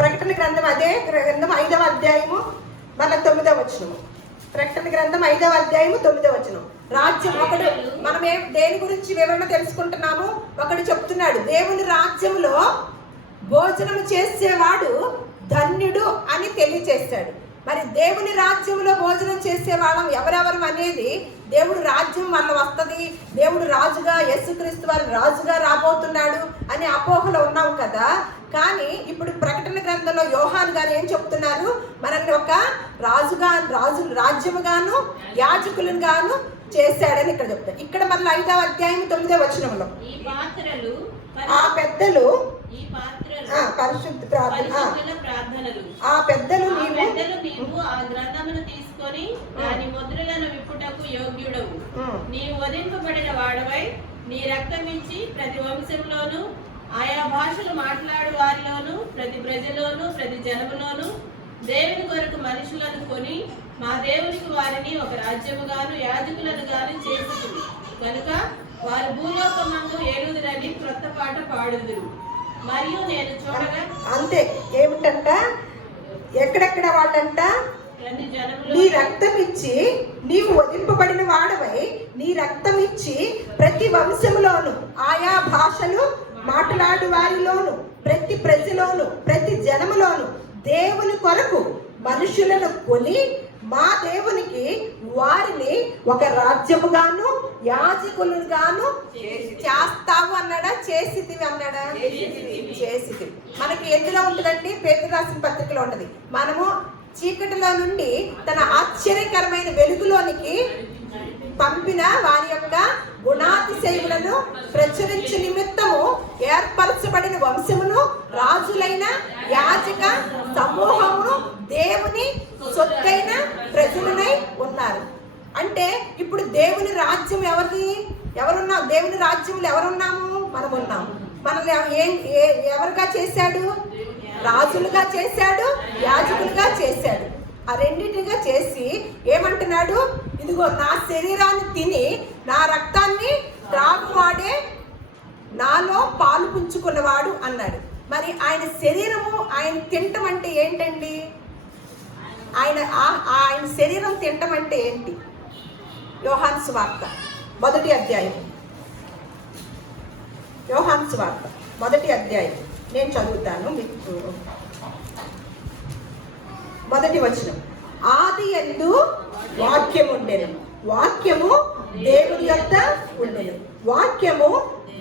ప్రకటన గ్రంథం అదే గ్రంథం 5వ అధ్యాయము మళ్ళీ 9వ వచనము. ప్రకటన గ్రంథం 5వ అధ్యాయము 9వ వచనం. రాజ్యం ఒకడు, మనం దేని గురించి వివరణ తెలుసుకుంటున్నాము? ఒకడు చెప్తున్నాడు దేవుని రాజ్యంలో భోజనం చేసేవాడు ధన్యుడు అని తెలియచేస్తాడు. మరి దేవుని రాజ్యంలో భోజనం చేసేవాళ్ళం ఎవరెవరు అనేది దేవుడు రాజ్యం వల్ల వస్తుంది, దేవుడు రాజుగా యేసుక్రీస్తు వారు రాజుగా రాబోతున్నాడు అని అపోహలో ఉన్నాం కదా. కానీ ఇప్పుడు ప్రకటన గ్రంథంలో యోహాను గారు ఏం చెప్తున్నారు? మనల్ని ఒక రాజ్యముగాను యాజకులను గాను చేశాడని ఇక్కడ చెప్తారు. ఇక్కడ మళ్ళీ 5వ అధ్యాయం 9వ వచనంలో ఆ పెద్దలు పరిశుద్ధ ప్రార్థనలు ఆ పెద్దలు నీవు ఆ గ్రంథమును తీసుకొని దాని ముద్రలను విప్పుటకు యోగ్యుడవు. నీవు వధింపబడిన వాడవై నీ రక్తమిచ్చి ప్రతి వంశంలోను ఆయా భాషలు మాట్లాడు వారిలోను ప్రతి ప్రజలోను ప్రతి జనములోను దేవుని కొరకు మనుషులను కొని మా దేవునికి వారిని ఒక రాజ్యముగాను యాజకులను గాను చేస్తుంది కనుక వారు భూలోకమందు ఏలుదురని క్రొత్త పాట పాడుదురు. మరియు నేను చూడగా అంతే ఏమిటంట? ఎక్కడెక్కడ వాళ్ళంట? నీ రక్తం ఇచ్చి నీవు వదిలింపబడిన వాడవై నీ రక్తం ఇచ్చి ప్రతి వంశంలోను ఆయా భాషలు మాట్లాడు వారిలోను ప్రతి ప్రజలోను ప్రతి జనములోను దేవుని కొరకు మనుషులను కొని మా దేవునికి వారిని ఒక రాజ్యముగాను యాజకులుగాను చేస్తావు అన్నాడా? చేసిదివి అన్నాడా? చేసిదివి. మనకి ఎందులో ఉంటుందండి? పేతురు రాసిన పత్రికలో ఉంటది. మనము చీకటిలో నుండి తన ఆశ్చర్యకరమైన వెలుగులోనికి పంపిన వారి యొక్క గుణాతిశయములను ప్రచురించు నిమిత్తము ఏర్పరచబడిన వంశమును రాజులైన యాజక సమూహమును దేవుని సొత్తైన ప్రజలనై ఉన్నారు. అంటే ఇప్పుడు దేవుని రాజ్యం ఎవరున్నాం? దేవుని రాజ్యంలో ఎవరున్నాము? మనం ఉన్నాము. మనల్ని ఎవరుగా చేశాడు? రాజులుగా చేశాడు, యాజకులుగా చేశాడు. ఆ రెండింటిగా చేసి ఏమంటున్నాడు? ఇదిగో నా శరీరాన్ని తిని నా రక్తాన్ని త్రాగువాడే నాలో పాలు పుంజుకున్నవాడు అన్నాడు. మరి ఆయన శరీరము ఆయన తినటం అంటే ఏంటండి? ఆయన శరీరం తినటం అంటే ఏంటి? యోహాను సువార్త 1వ అధ్యాయం. యోహాను సువార్త 1వ అధ్యాయం నేను చదువుతాను మీకు. 1వ వచనం. ఆది యందు వాక్యము ఉండెను, వాక్యము దేవుని యొద్ద ఉండెను, వాక్యము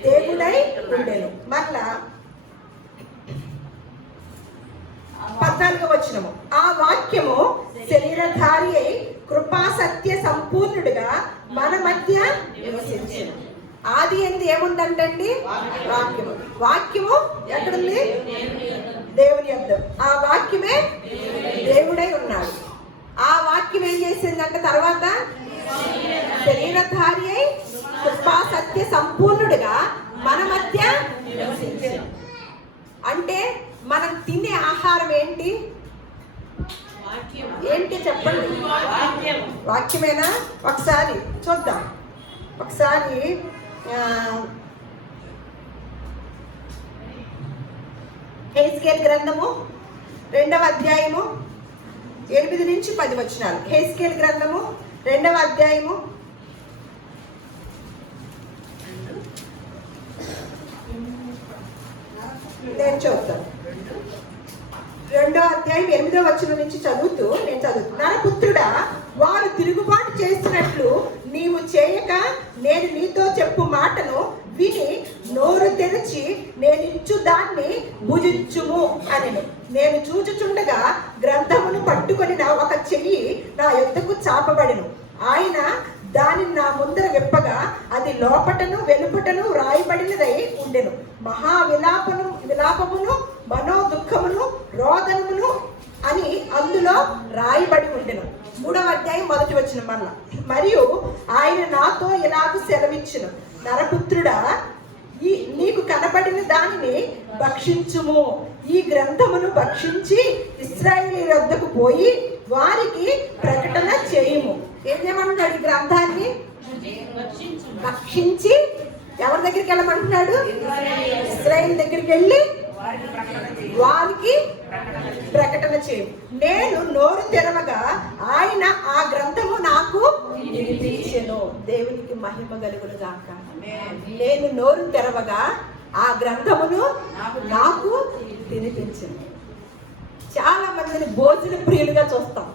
దేవుడై ఉండెను. మరలా 14వ వచనము. ఆ వాక్యము శరీరధారి అయి కృపా సత్య సంపూర్ణుడుగా మన మధ్య నివసించెను. ఆది యందు ఏముందంటండి? వాక్యము. వాక్యము ఎక్కడుంది? దేవుని యొద్ద. ఆ వాక్యమే దేవుడై ఉన్నాడు. ఆ వాక్యం ఏం చేసిందంటే తర్వాత శరీరధారి అయి కృపా సత్య సంపూర్ణుడుగా మన మధ్య నివసించెను. అంటే మనం తినే ఆహారం ఏంటి? ఏంటి చెప్పండి? వాక్యమేనా? ఒకసారి చూద్దాం. ఒకసారి హెస్కేల్ గ్రంథము 2వ అధ్యాయము 8 నుంచి 10 వచనాలు. హెస్కేల్ గ్రంథము 2వ అధ్యాయము నేను చూద్దాం. 2వ అధ్యాయం 8వ వచనం నుంచి చదువుతూ నేను చదువుతాను. నరపుత్రుడా, వారు తిరుగుబాటు చేసినట్లు నీవు చేయక నేను నీతో చెప్పు మాటను విని నోరు తెరిచి నేనిచ్చు దాన్ని భుజించుము అనెను. నేను చూచుచుండగా గ్రంథమును పట్టుకొని ఒక చెయ్యి నా యొద్దకు చాపబడెను. ఆయన దానిని నా ముందర విప్పగా అది లోపటను వెలుపటను రాయబడినదై ఉండెను. మహా విలాపమును మనో దుఃఖమును రోదనమును అని అందులో రాయబడి ఉండెను. 3వ అధ్యాయం 1వ వచనం వల్ల. మరియు ఆయన నాతో ఇలాగ సెలవిచ్చును, నరపుత్రుడా, నీకు కనబడిన దానిని భక్షించుము. ఈ గ్రంథమును భక్షించి ఇశ్రాయేలీయుల వద్దకు పోయి వారికి ప్రకటన చేయుము. ఏం చేయమంటున్నాడు? ఈ గ్రంథాన్ని భక్షించి ఎవరి దగ్గరికి వెళ్ళమంటున్నాడు? ఇశ్రాయేలు దగ్గరికి వెళ్ళి వారికి ప్రకటన చేయు. నేను నోరు తెరవగా ఆయన ఆ గ్రంథము నాకు వినిపించెను. దేవునికి మహిమ కలుగును గాక. నేను నోరు తెరవగా ఆ గ్రంథమును నాకు వినిపించెను. చాలా మందిని భోజన ప్రియులుగా చూస్తాం.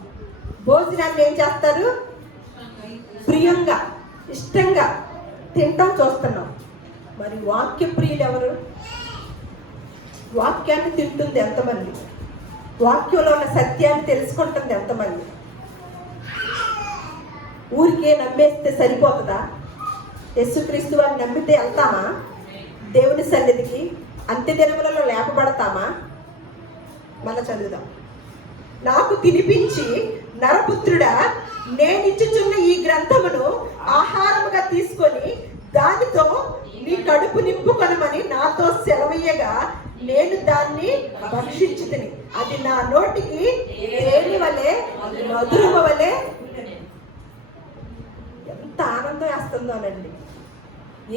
భోజనాన్ని ఏం చేస్తారు? ప్రియంగా ఇష్టంగా తింటాం చూస్తున్నాం. మరి వాక్య ప్రియులు ఎవరు? వాక్యాన్ని తింటుంది ఎంతమంది? వాక్యంలో ఉన్న సత్యాన్ని తెలుసుకుంటుంది ఎంతమంది? ఊరికే నమ్మేస్తే సరిపోతుందా? యేసుక్రీస్తు వారిని నమ్మితే వెళ్తామా దేవుని సన్నిధికి? అంత్య దినములలో లేపబడతామా? మళ్ళా చదువుదాం. నాకు తినిపించి నరపుత్రుడా, నేనిచ్చుచున్న ఈ గ్రంథమును ఆహారముగా తీసుకొని దానితో నీ కడుపు నింపుకొనమని నాతో సెలవయ్యగా నేను దాన్ని భక్షించుతిని. అది నా నోటికి తేనె వలె మధురము వలె. ఎంత ఆనందం వేస్తుందోనండి.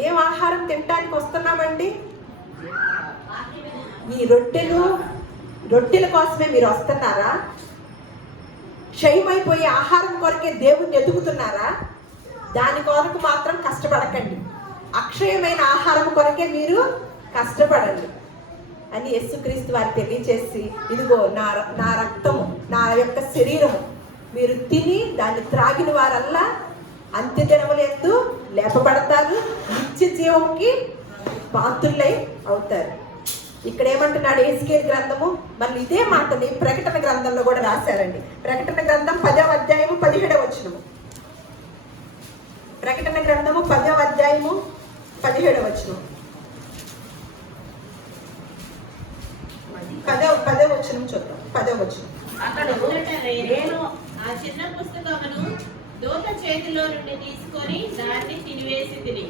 ఏం ఆహారం తినడానికి వస్తున్నామండి? ఈ రొట్టెల కోసమే మీరు వస్తున్నారా? క్షయమైపోయే ఆహారం కొరకే దేవుణ్ణి ఎదుగుతున్నారా? దాని కొరకు మాత్రం కష్టపడకండి. అక్షయమైన ఆహారం కొరకే మీరు కష్టపడండి అని యేసుక్రీస్తు వారు తెలియచేసి, ఇదిగో నా రక్తము, నా యొక్క శరీరము, మీరు తిని దాన్ని త్రాగిన వారల్లా అంత్య దినములందు లేపబడతారు, నిత్య జీవంకి పాత్రులై అవుతారు. ఇక్కడ ఏమంటున్నాడు హెస్కేలు గ్రంథము? మళ్ళీ ఇదే మాటని ప్రకటన గ్రంథంలో కూడా రాశారండి. ప్రకటన గ్రంథం 10వ అధ్యాయము 17వ వచనము. ప్రకటన గ్రంథము 10వ అధ్యాయము 17వ వచనం. 10వ వచనం చూద్దాం. 10వ వచనం. అతడు నేను ఆ చిన్న పుస్తకమును దూత చేతిలో నుండి తీసుకొని దాన్ని తినివేసి తిని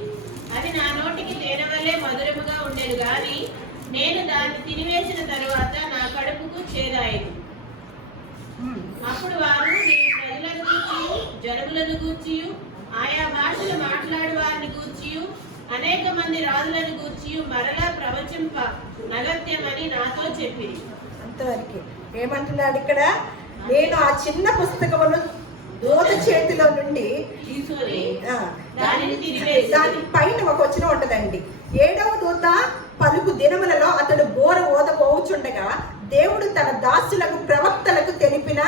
అది నా నోటికి తేనె వలె మధురముగా ఉండేది గాని నేను దాన్ని తినివేసిన తరువాత నా కడుపుకు చేదాయదు. అప్పుడు వారు నీ ప్రజలను గూర్చియు జనములను గూర్చియు ఆయా భాషలు మాట్లాడు వారిని గూర్చియు అనేక మంది రాజులను గూర్చియు మరలా ప్రవచింప నగత్యమని నాతో చెప్పింది. అంతవరకు ఏమంటున్నాడు ఇక్కడ? నేను ఆ చిన్న పుస్తకమును దూత చేతిలో నుండి తీసుకొని దాని పైన ఒక వచనం ఉంటదండి. 7వ దూత పలుకు దినములలో అతడు బోర ఓదపోవుచుండగా దేవుడు తన దాసులకు ప్రవక్తలకు తెలిపిన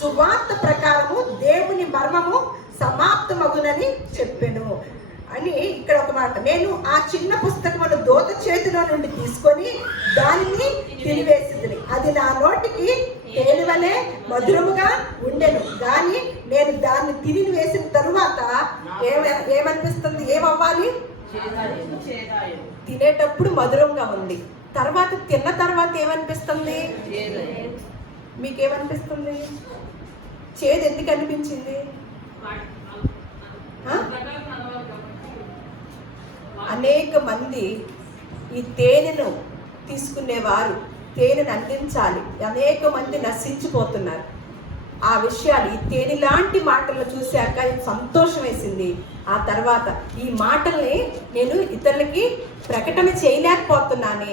సువార్త ప్రకారము దేవుని మర్మము సమాప్తమగునని చెప్పెను అని ఇక్కడ ఒక మాట. నేను ఆ చిన్న పుస్తకమును దూత చేతిలో నుండి తీసుకొని దానిని తినివేసింది. అది నా నోటికి తేనె వలె మధురముగా ఉండెను కానీ నేను దాన్ని తిరిగి వేసిన తరువాత ఏమనిపిస్తుంది? ఏమవ్వాలి? తినేటప్పుడు మధురంగా ఉంది, తర్వాత తిన్న తర్వాత ఏమనిపిస్తుంది? మీకేమనిపిస్తుంది? చేదు ఎందుకు అనిపించింది? అనేక మంది ఈ తేనెను తీసుకునేవారు తేనెను అందించాలి, అనేక మంది నశించిపోతున్నారు. ఆ విషయాలు ఈ తేనె లాంటి మాటలు చూశాక సంతోషం వేసింది. ఆ తర్వాత ఈ మాటల్ని నేను ఇతరులకి ప్రకటన చేయలేకపోతున్నానే,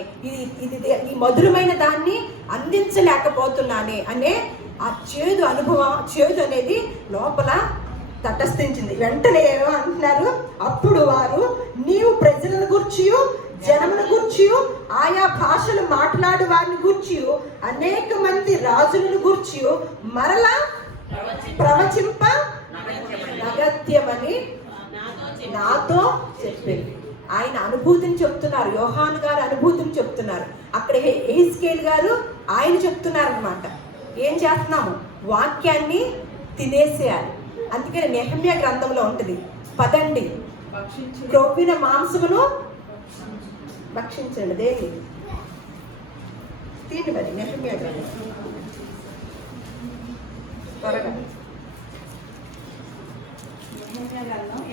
ఈ మధురమైన దాన్ని అందించలేకపోతున్నానే అనే ఆ చేదు అనుభవం, చేదు అనేది లోపల తటస్థించింది. వెంటనే ఏమో అంటున్నారు, అప్పుడు వారు నీవు ప్రజలను గూర్చియు జనముల గూర్చియు ఆయా భాషలు మాట్లాడు వారిని గూర్చియు అనేక మంది రాజులను గూర్చియు మరలా ప్రవచింప నగత్యమని నాతో చెప్పింది. ఆయన అనుభూతిని చెప్తున్నారు, యోహాను గారు అనుభూతిని చెప్తున్నారు. అక్కడ ఎహిస్కేలు గారు ఆయన చెప్తున్నారు అన్నమాట. ఏం చేస్తున్నాము? వాక్యాన్ని తినేసేయాలి. అందుకని నెహెమ్యా గ్రంథంలో ఉంటుంది, పదండి క్రొవ్విన మాంసమును భక్షించండి. దేని తీండి మరి నెహెమ్యా గ్రంథం త్వరగా.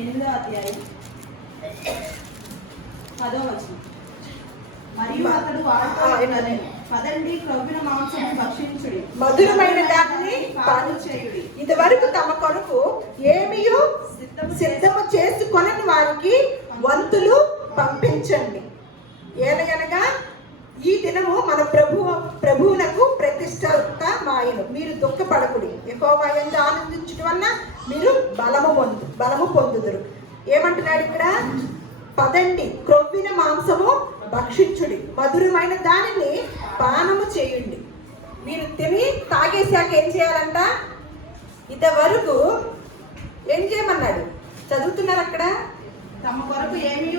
8వ అధ్యాయం 10వ వచనం. మరియు అతడు పదండి క్రొవ్విన మాంసము భక్షించుడి, మధురమైన దానిని పాలు చేయుడి. ఇది వరకు తమ కొరకు ఏమియో సిద్ధము చేసుకొనని వారికి వంతులు పంపించండి. ఏలగనగా ఈ దినము మన ప్రభువునకు ప్రతిష్ట మాయను. మీరు దుఃఖపడకుడి, యెహోవా యందు ఆనందించడం వల్ల మీరు బలము పొందుదురు. ఏమంటున్నాడు ఇక్కడ? పదండి క్రొవ్విన మాంసము భక్షించుడి, మధురమైన దానిని పానము చేయండి. మీరు తిని తాగేశాక ఏం చేయాలంట? ఇంతవరకు ఏం చేయమన్నాడు? చదువుతున్నారు అక్కడ. తమ కొరకు ఏమీ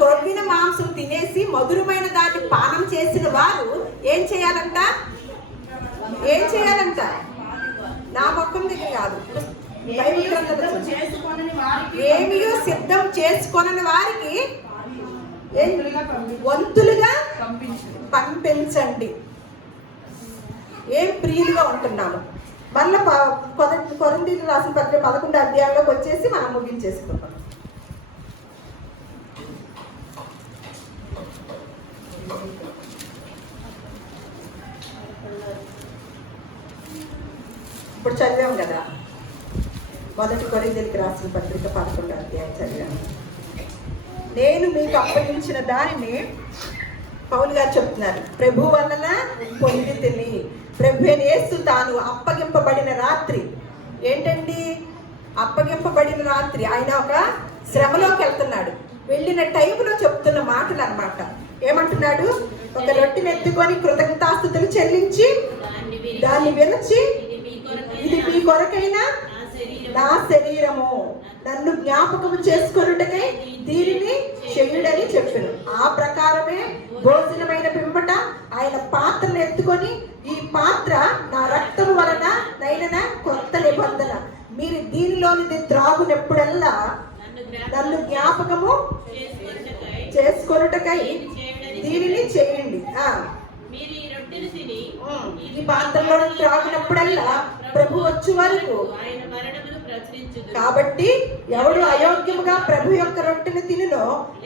క్రొవ్విన మాంసం తినేసి మధురమైన దాన్ని పానం చేసిన వారు ఏం చేయాలంట? ఏం చేయాలంట? నా మొక్కం దగ్గర కాదు, ఏమీ సిద్ధం చేసుకొనని వారికి వంతులుగా పంపించండి. ఏం ప్రియులుగా ఉంటున్నాము. మళ్ళీ కొరింథీయులకు రాసిన పత్రిక 11వ అధ్యాయంలోకి వచ్చేసి మనం ముగించేసుకుంటాం. ఇప్పుడు చదివాం కదా, 1 కొరింథీయులకు రాసిన పత్రిక 11వ అధ్యాయం చదివాము. నేను మీకు అప్పగించిన దానిని పౌలు గారు చెప్తున్నారు, ప్రభు వలన పొంది తిని. ప్రభు యేసు తాను అప్పగింపబడిన రాత్రి ఏంటండి? అప్పగింపబడిన రాత్రి ఆయన ఒక శ్రమలోకి వెళ్తున్నాడు. వెళ్ళిన టైంలో చెప్తున్న మాటలు అన్నమాట. ఏమంటున్నాడు? ఒక రొట్టెని ఎత్తుకొని కృతజ్ఞతాస్తుతులు చెల్లించి దాన్ని విరచి, ఇది మీ కొరకైనా నా శరీరము, నన్ను జ్ఞాపకము చేసుకొనుటకై దీనిని చెయ్యుడని చెప్పాను. ఆ ప్రకారమే భోజనమైన పిమ్మట ఆయన పాత్రను ఎత్తుకొని, ఈ పాత్ర నా రక్తము వలన నైన కొత్త నిబంధన, మీరు దీనిలోనిది త్రాగునప్పుడల్లా నన్ను జ్ఞాపకము చేసుకొనుటకై దీనిని చేయండి. ఈ పాత్రలో త్రాగినప్పుడల్లా ప్రభు వచ్చే వరకు ప్రచురించుదురు. కాబట్టి ఎవడు అయోగ్యముగా ప్రభు యొక్క రొట్టెను తినునో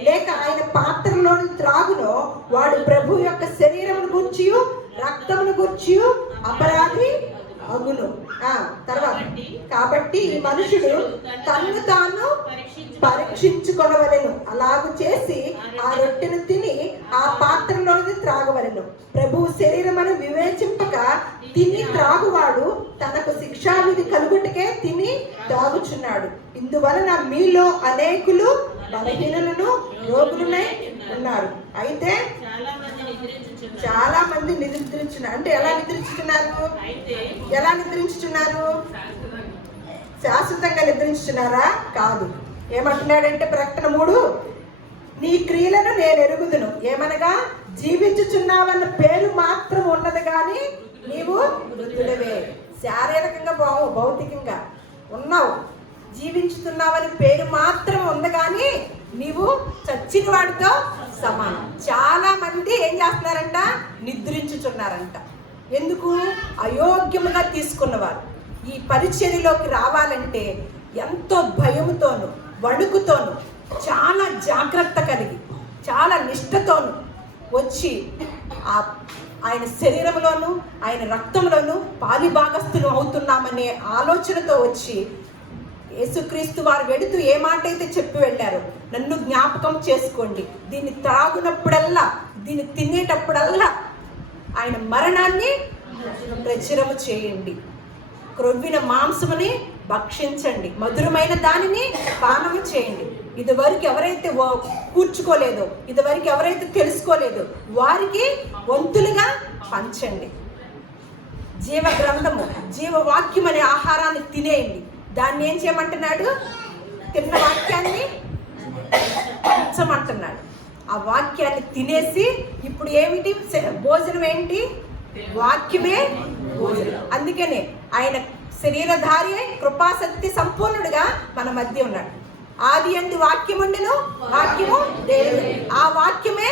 లేక ఆయన పాత్రలోని త్రాగునో వాడు ప్రభు యొక్క శరీరమును గూర్చియు రక్తమును గూర్చియు అపరాధి అగును. తర్వాత కాబట్టి ఈ మనుషుడు తన్ను తాను పరీక్షించుకొనవలెను. అలాగు చేసి ఆ రొట్టెను తిని ఆ పాత్రలోని త్రాగవలెను. ప్రభువు శరీరమును వివేచింపక తిని త్రాగువాడు తనకు శిక్షావిధి కలుగుటకే తిని త్రాగుచున్నాడు. ఇందువలన మీలో అనేకులు బలహీనులను రోగులునై ఉన్నారు. అయితే చాలా మంది నిద్రించున్నారు. అంటే ఎలా నిద్రించుతున్నారు? శాశ్వతంగా నిద్రించుతున్నారా? కాదు. ఏమంటున్నాడంటే ప్రకటన 3, నీ క్రియలను నేను ఎరుగుదును. ఏమనగా జీవించుచున్నావన్న పేరు మాత్రం ఉన్నది కానీ నీవు మృతుడవే. శారీరకంగా భౌతికంగా ఉన్నావు, జీవించుతున్నావని పేరు మాత్రం ఉంది కానీ నీవు చచ్చిన వాడితో సమానం. చాలా మంది ఏం చేస్తున్నారంట? నిద్రించుచున్నారంట. ఎందుకు? అయోగ్యముగా తీసుకున్నవారు ఈ పరిచర్యలోకి రావాలంటే ఎంతో భయముతోను వణుకుతోను చాలా జాగ్రత్త కలిగి చాలా నిష్ఠతోను వచ్చి ఆయన శరీరంలోను ఆయన రక్తంలోను పాలిభాగస్తులు అవుతున్నామనే ఆలోచనతో వచ్చి యేసుక్రీస్తు వారు వెళుతూ ఏ మాట అయితే చెప్పి వెళ్ళారో, నన్ను జ్ఞాపకం చేసుకోండి, దీన్ని త్రాగునప్పుడల్లా దీన్ని తినేటప్పుడల్లా ఆయన మరణాన్ని ప్రచురము చేయండి, క్రొవ్విన మాంసముని భక్షించండి, మధురమైన దానిని పానము చేయండి. ఇదివరకు ఎవరైతే కూర్చుకోలేదో, ఇదివరకు ఎవరైతే తెలుసుకోలేదో వారికి వంతులుగా పంచండి. జీవ గ్రంథము జీవవాక్యం అనే ఆహారాన్ని తినేయండి. దాన్ని ఏం చేయమంటున్నాడు? తిన్న వాక్యాన్ని పంచమంటున్నాడు. ఆ వాక్యాన్ని తినేసి ఇప్పుడు ఏమిటి భోజనం? ఏంటి? వాక్యమే భోజనం. అందుకనే ఆయన శరీరధారి కృపాశక్తి సంపూర్ణుడుగా మన మధ్య ఉన్నాడు. ఆది యందు వాక్యం ఉండెను, వాక్యము దేవుడు, ఆ వాక్యమే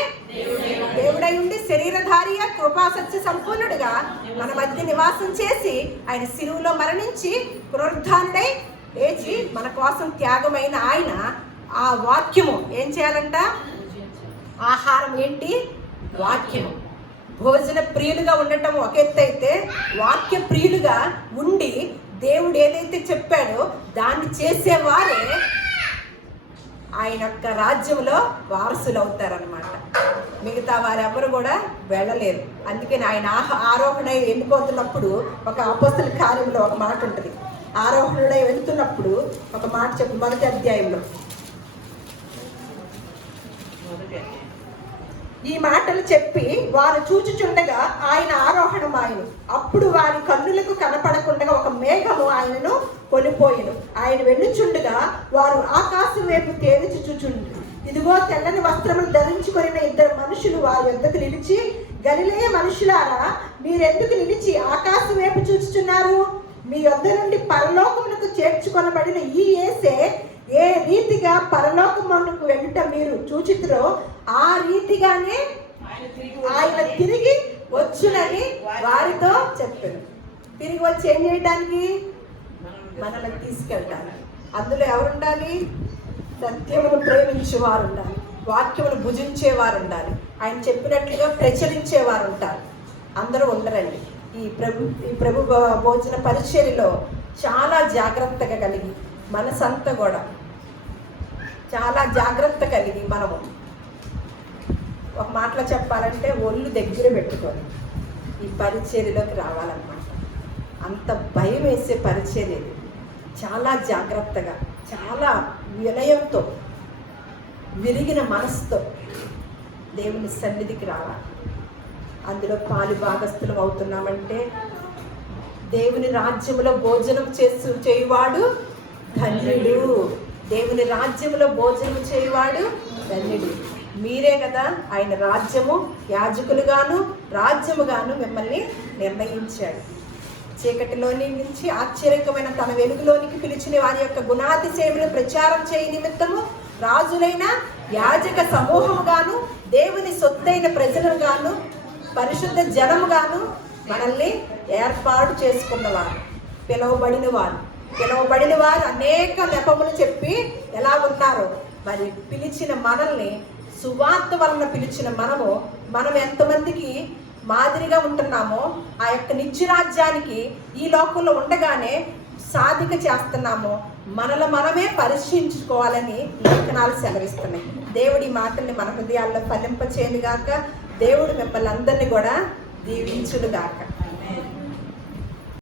దేవుడై ఉండి శరీరధారియ కృపాశక్తి సంపూర్ణుడుగా మన మధ్య నివాసం చేసి ఆయన శిలువలో మరణించి పునరుద్ధానుడై లేచి మన కోసం త్యాగమైన ఆయన ఆ వాక్యము ఏం చేయాలంట? ఆహారం ఏంటి? వాక్యము. భోజన ప్రియులుగా ఉండటం ఒక ఎత్తు అయితే, వాక్య ప్రియులుగా ఉండి దేవుడు ఏదైతే చెప్పాడో దాన్ని చేసేవారే ఆయన యొక్క రాజ్యంలో వారసులు అవుతారనమాట. మిగతా వారెవరు కూడా వెళ్ళలేరు. అందుకని ఆయన ఆరోహణై వెళ్ళిపోతున్నప్పుడు ఒక అపోస్తల కార్యంలో ఒక మాట ఉంటుంది. ఆరోహణుడై వెళ్తున్నప్పుడు ఒక మాట చెప్పు, మొదటి అధ్యాయంలో ఈ మాటలు చెప్పి వారు చూచుచుండగా ఆయన ఆరోహణమాయను. అప్పుడు వారి కన్నులకు కనపడకుండా ఒక మేఘము ఆయనను కొనిపోయెను. ఆయన వెళ్ళుచుండగా వారు ఆకాశం వైపు తేల్చి చూచుండ్రు. ఇదిగో తెల్లని వస్త్రములు ధరించుకొనిన ఇద్దరు మనుషులు వారి యొద్దకు నిలిచి, గలిలయ మనుషులారా, మీరెందుకు నిలిచి ఆకాశం వైపు చూచుచున్నారు? మీ యొద్ద నుండి పరలోకమునకు చేర్చుకొనబడిన ఈ యేసే ఏ రీతిగా పరలోకమునకు వెళ్ళుట మీరు చూచితురో ఆ రీతిగానే ఆయన తిరిగి వచ్చునని వారితో చెప్పారు. తిరిగి వచ్చి ఏం చేయడానికి? మనల్ని తీసుకెళ్ళడానికి. అందులో ఎవరుండాలి? సత్యమును ప్రేమించేవారు ఉండాలి, వాక్యమును భుజించేవారు ఉండాలి, ఆయన చెప్పినట్లుగా ప్రచురించేవారు ఉంటారు. అందరూ ఉండరండి. ఈ ప్రభు భోజన పరిచర్యలో చాలా జాగ్రత్తగా కలిగి, మనసంతా కూడా చాలా జాగ్రత్త కలిగి మనము ఒక మాటలో చెప్పాలంటే ఒళ్ళు దగ్గర పెట్టుకొని ఈ పరిచర్యలోకి రావాలన్నమాట. అంత భయం వేసే పరిచర్య. చాలా జాగ్రత్తగా, చాలా వినయంతో, విరిగిన మనసుతో దేవుని సన్నిధికి రావాలి. అందులో పాలు భాగస్థులం అవుతున్నామంటే దేవుని రాజ్యంలో భోజనం చేయువాడు ధన్యుడు. దేవుని రాజ్యంలో భోజనం చేయువాడు ధన్యుడు. మీరే కదా ఆయన రాజ్యము యాజకులుగాను రాజ్యముగాను మిమ్మల్ని నిర్ణయించాడు. చీకటిలోని నుంచి ఆశ్చర్యకరమైన తన వెలుగులోనికి పిలిచిన వారి యొక్క గుణాతిశయములు ప్రచారం చేయ నిమిత్తము రాజులైన యాజక సమూహముగాను దేవుని సొత్తైన ప్రజలుగాను పరిశుద్ధ జనముగాను మనల్ని ఏర్పాటు చేసుకున్నవారు, పిలువబడిన వారు, పిలువబడిన వారు అనేక నెపములు చెప్పి ఎలా ఉన్నారు. మరి పిలిచిన మనల్ని, సువార్త వలన పిలిచిన మనం ఎంతమందికి మాదిరిగా ఉంటున్నామో, ఆ యొక్క నిత్యరాజ్యానికి ఈ లోకంలో ఉండగానే సాధిక చేస్తున్నామో మనమే పరీక్షించుకోవాలని లేఖనాలు సెలవిస్తున్నాయి. దేవుడి మాటల్ని మన హృదయాల్లో ఫలింపచేయును గాక. దేవుడు మిమ్మల్ని అందరినీ కూడా దీవించును గాక.